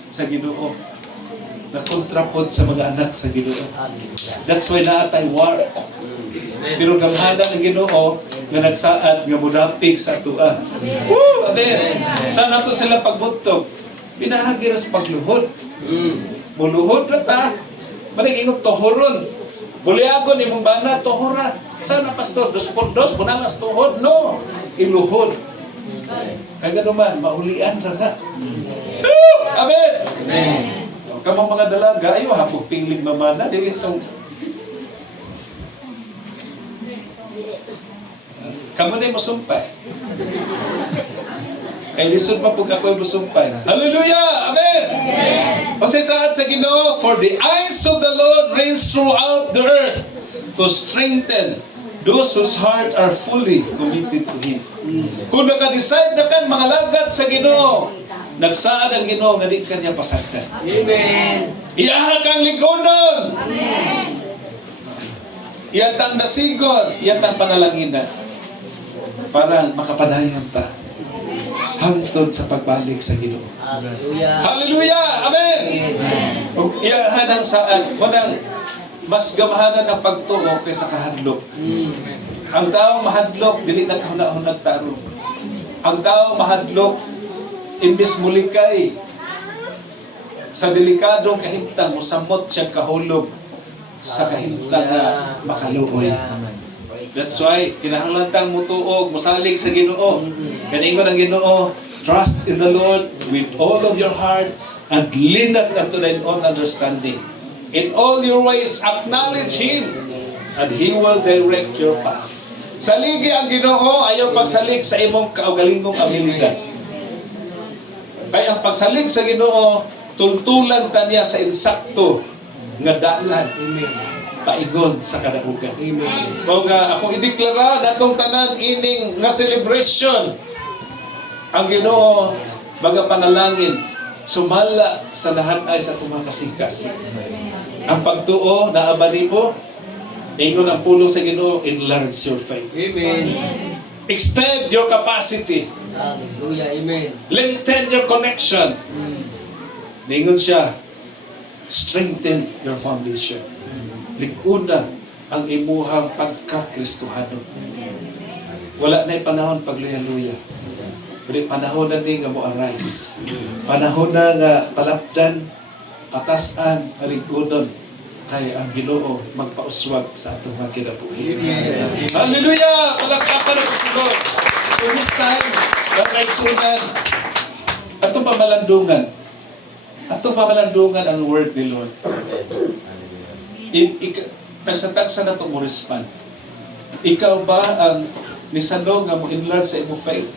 sa Ginoo. Na kontrapod sa mga anak sa Ginoo. That's why naatay war. Pero gamhanan ng Ginoo nga nagsaad nga mudapig sa tua. Woo! Amen. Saan nato sila pagbutog? Pinahagi sa pagluhod. Buluhod na ta. Maningingot tohoron. Buliagon imong bana tohora. Saan na pastor? 2 por 2 bunangas tuhod? No. Iluhod. Kaya naman, maulian ra na. Woo! Amen. Amen. Kamang mga dalaga, ayo hapog pingling mamana, dili tong kamo na mosumpay. Kay lisod man pug ako mosumpay. Hallelujah! Amen! Pagsasaad sa Ginoo, for the eyes of the Lord reigns throughout the earth to strengthen those whose heart are fully committed to Him. Kung naka-decide na kan mga lagad sa Ginoo, nagsaad ang Ginoo nga di kanya pasagdan. Amen. Iyaha kang lingkodon. Amen. Iyatang nasigon, iyatang panalanginan. Para makapadayon ta hangtod sa pagbalik sa Ginoo. Hallelujah. Hallelujah! Amen. Amen. Ug iyahan ang saan, manang mas gamahanan ang pagtuo kaysa kahadlok. Ang tao mahadlok dili na kahuna-hunag tarong. Ang tao mahadlok imbis mulikay sa delikadong kahimtang mosamot siya kahulog sa kahimtang na makaluoy. That's why kinahanglan tang mutuog, mosalig sa Ginoo. Kaningon ang Ginoo, trust in the Lord with all of your heart and lean not unto thine own understanding. In all your ways acknowledge Him and He will direct your path. Saligi ang Ginoo, ayaw pagsalig sa imong kaugalingong abilidad. Kaya ang pagsalig sa Ginoo, tultulan ta niya sa insakto nga dalan. Paigon sa kadaugan. Kung ako ideklara natong tanan ining nga celebration, ang Ginoo mga panalangin sumala sa lahat ay sa atong mga kasing-kasing. Ang pagtuo na abali mo, ingon ang pulong sa Ginoo, enlarge your faith. Amen. Extend your capacity. Hallelujah. Amen. Lengthen your connection. Ningon siya, strengthen your foundation. Liguna ang imuhang pagka-Kristohano. Wala na yung panahon pagluya-luya. Pero panahon na ni nga mo arise. Panahon na nga palapdan, patasan, aligunon. Kaya ang Ginoo magpauswag sa atong mga kinabuhi. Amen. Hallelujah! Palakpakan ang Ginoo. So this time, nakaigsunan, atong pamalandungan. Atong pamalandungan ang word ni Lord. Tagsa-tagsa na ito mo respond. Ikaw ba ang nisano nga mo enlarge sa imong faith?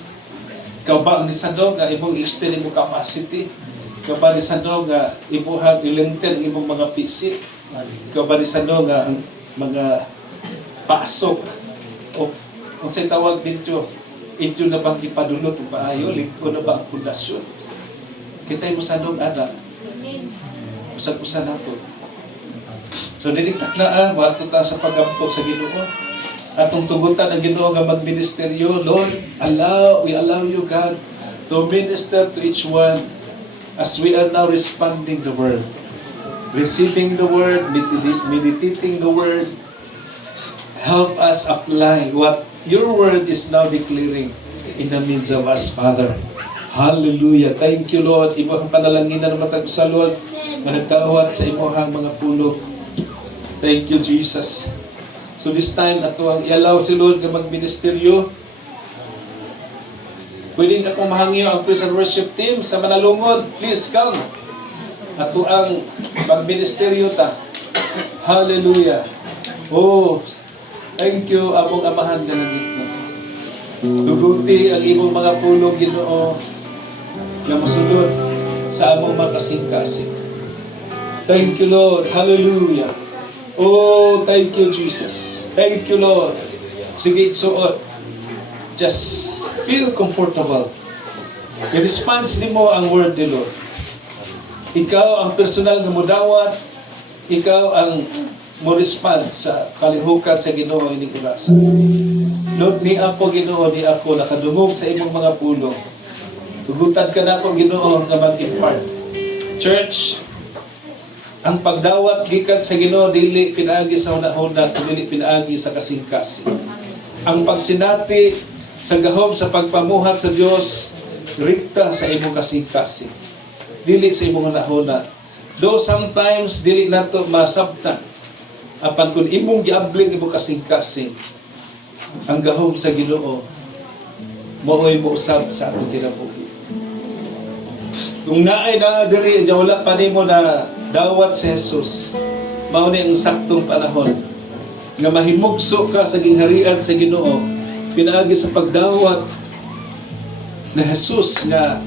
Ikaw ba ang nisano nga imong extend imong capacity? Ikaw ba nisano nga imuhang ilenten imong mga pisik? Ikaw ba nisano nga ang mga pasok? O kung sa'y tawag dito, ito na bang ipadulot o paayo? Liko na ba ang pundasyon? Kita'y mo sanong anak. Usag-usa nato. So didiktak na wato ta sa pag-ampok sa Ginoo. Atong tugutan ang Ginoo nga magministeryo, Lord, we allow you, God, to minister to each one as we are now responding the word. Receiving the word, meditating the word. Help us apply what your word is now declaring in the midst of us, Father. Hallelujah. Thank you, Lord. Imo ang panalangin na matag sa Lord, managkawat sa imohang mga pulo. Thank you, Jesus. So this time, ato ang i-allow si Lord na magministeryo. Pwedeng akong mahangyo ang praise and worship team sa manalungod. Please come. Ato ang magministeryo ta. Hallelujah. Oh, thank you, among amahan ka langit mo. Tuguti ang imong mga pulo, Ginoo, na masulod sa among mga kasing-kasing. Thank you, Lord. Hallelujah. Oh, thank you, Jesus. Thank you, Lord. Sige, suot. Just feel comfortable. I-response ni mo ang word ni Lord. Ikaw ang personal na mudawat. Ikaw ang mo respond sa kalihukan sa Ginoo ini kurasa. Lord, ni ako Ginoo, ni ako nakadungog sa imong mga pulo. Tugutan ka na ako Ginoo nga mag-impart. Church, ang pagdawat gikan sa Ginoo dili pinaagi sa una-una, dili pinaagi sa kasing-kasing. Ang pagsinati sa gahom sa pagpamuhat sa Dios rikta sa imong kasing-kasing. Dili sa imong una-una. Though sometimes dili nato masabtan. Apan kung imong giabling imong kasing-kasing, ang gahom sa Ginoo maoy mo usab sa atong kinabuhi. Kung naay na diri wala pa nimo na dawat si Jesus, mao ni ang saktong panahon nga mahimugso ka sa gingharian sa Ginoo pinaagi sa pagdawat na Jesus nga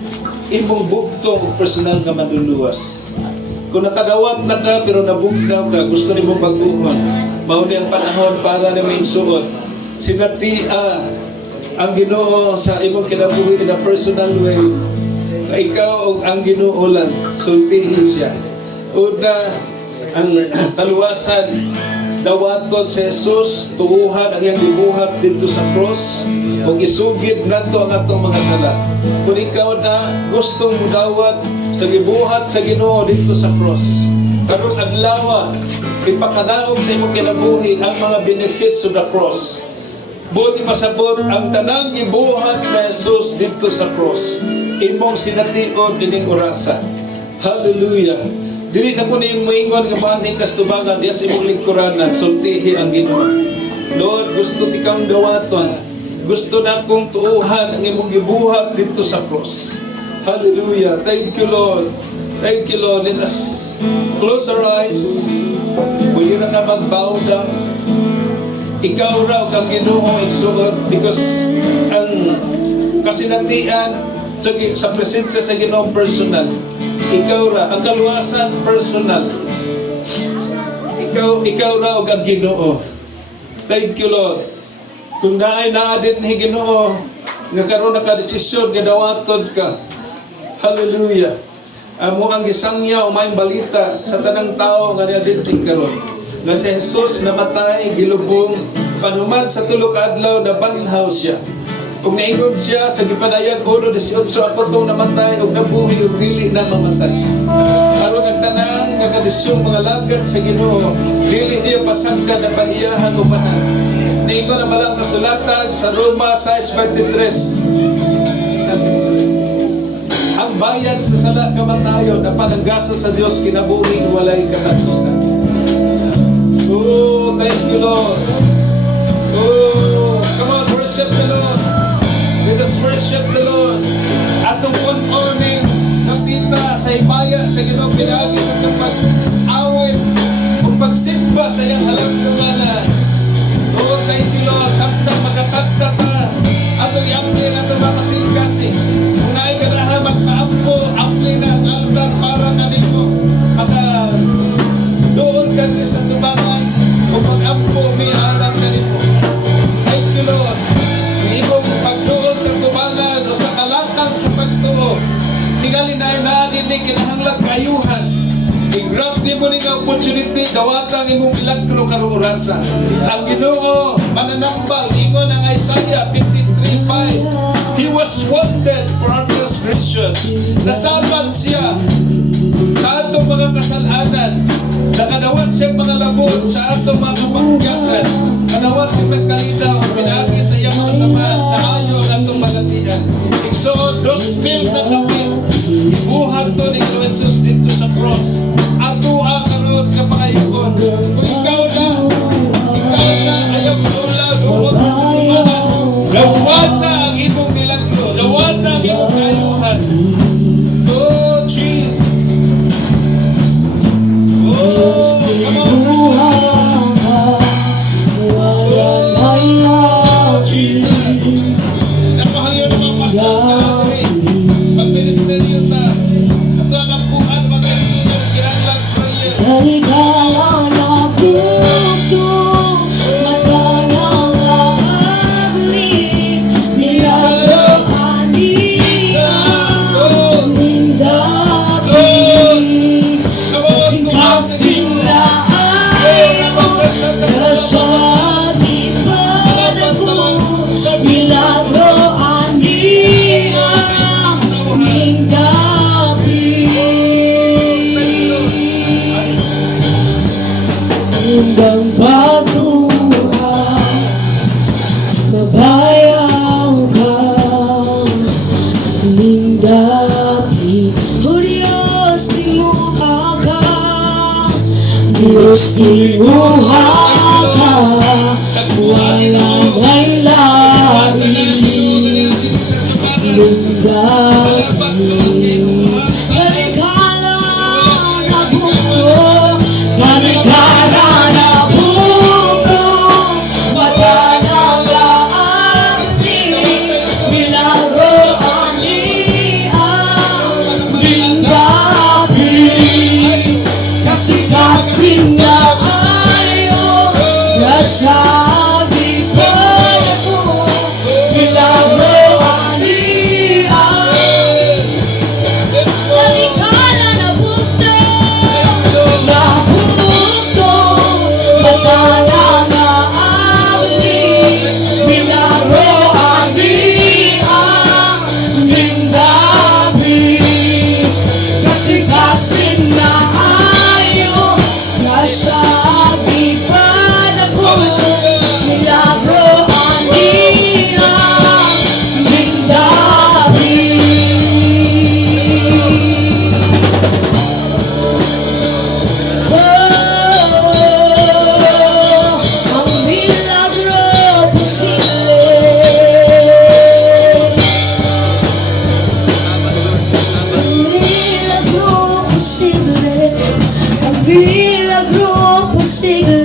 imong bugtong personal nga manluluwas. Kung nakadawat na ka pero nabugnaw ka, gusto nimo pag-uwan, mao ni ang panahon para na may suot. Sinatia ang Ginoo sa imong kinabuhi in a personal way. Ikaw ang Ginoo lang, sultihin siya. Una, ang kaluwasan, dawaton si Jesus, tuuhan ang iyang gibuhat dito sa cross, kung isugid nato ang atong mga sala. Kung ikaw na gustong mudawat sa gibuhat sa Ginoo dito sa cross, karong adlaw, ipakanaog sa imong kinabuhi ang mga benefits of the cross. Buti pasabot ang tanang gibuhat na Jesus dito sa cross. Imong sination ining orasa. Hallelujah. Dili na ko na yung moingon nga maning kastubangan diya sa imong lingkuranan, sultihi ang Ginoo. Lord, gusto ti kang dawaton. Gusto na kong tuuhan ang imong gibuhat dito sa cross. Hallelujah. Thank you, Lord. Thank you, Lord. Let us close our eyes. Pwede na ka mag-bow down. Ikaw raw kang Ginoo igsuot because ang kasinatian sa presensya sa Ginoo personal. Ikaw ra ang kaluwasan personal. Ikaw raw ang Ginoo. Thank you, Lord. Kung naay naa din ni Ginoo nga karon naka desisyon nga dawaton ka. Hallelujah. amo ang gisangyaw may balita sa tanang tao nga niadinting karon nga si Jesus namatay gilubong panuman sa tulo ka adlaw na banhaw siya. Kung naingon siya sa gipadayag Kodo 18 aportong namatay ug nabuhi ug dili na mamatay. Aron ang tanang nagadisyong mga lagat sa Ginoo, dili niya pasangkad na pag-iyahang upahan. Niingon na malang kasulatan sa Roma 6:23. Ang bayad sa sala kamatayon na pananggaso sa Dios kinabuhi walay katatusan. Oh, thank you, Lord. Oh, come on, worship the Lord. Let us worship the Lord. Atong conforming napita sa ibaya sa Ginoo pinagi sa tempat awit kung pagsimba sa iyang halang ngalan. Oh, thank you, Lord. Samtang makatagta ta atong iamli na itong makasilkasi. Kung naay ganahan magpaampo, amli na ang altar para kanimo. Maka doon ka rin sa tubangan kung mag-ampo may alam kanimo. Thank you, Lord. Imong pagdoon sa tubangan o sa kalakang sa pagtuo. Tingali na inanin ni kinahanglang kayuhan. I-grab ni mo nga opportunity kawatang imong milagro karong orasa. Ang Ginoo mananambal ingon ang Isaiah 53:5. He was wounded for our transgression. Nasabat siya sa atong mga kasalanan. Nakadawat siya mga labot sa atong mga kapangyasan. Kadawat yung nagkalita o pinagi sa iyang mga samaan na ayaw ang atong magatian. Igsoon, 2,000 na kapit. Ibuhat to ni Jesus dito sa cross. Ato ang karoon kapangayukon. Kung ikaw na ayaw mula doon sa tumahan. Lawata ang imong milagro. Lawata ang imong kayuhan. Oh, Jesus. Oh, come on, oh, Jesus. Napahangyo ng mga pastors ka natin. Pag-ministeryo ta. Ito ang ampuhan, mag-isunod, kinanglang prayer. Naligalaw na puto, mata ng agli, milagro anita, nindabi, kasing-kasing na ayaw, kasyati padago, milagro anita, nindabi. Undang patuha, nabayaw ka, nindapi. O Diyos, tinguha ka, Diyos, tinguha ka, walang may labi, nindapi. Kalikala na buko, kalikala na buko, mata ng laasi, milagro aniang nindapi, kasi-kasing na ayo, nasabi pa ako, milagro aniang. Kalikala na buto, mata ng aabli, milagro aniang nindabi, kasi-kasing na ayo, nasabi pa ako, milagro aniang nindabi. Ang milagro posible. Ang milagro posible. Ang milagro posible.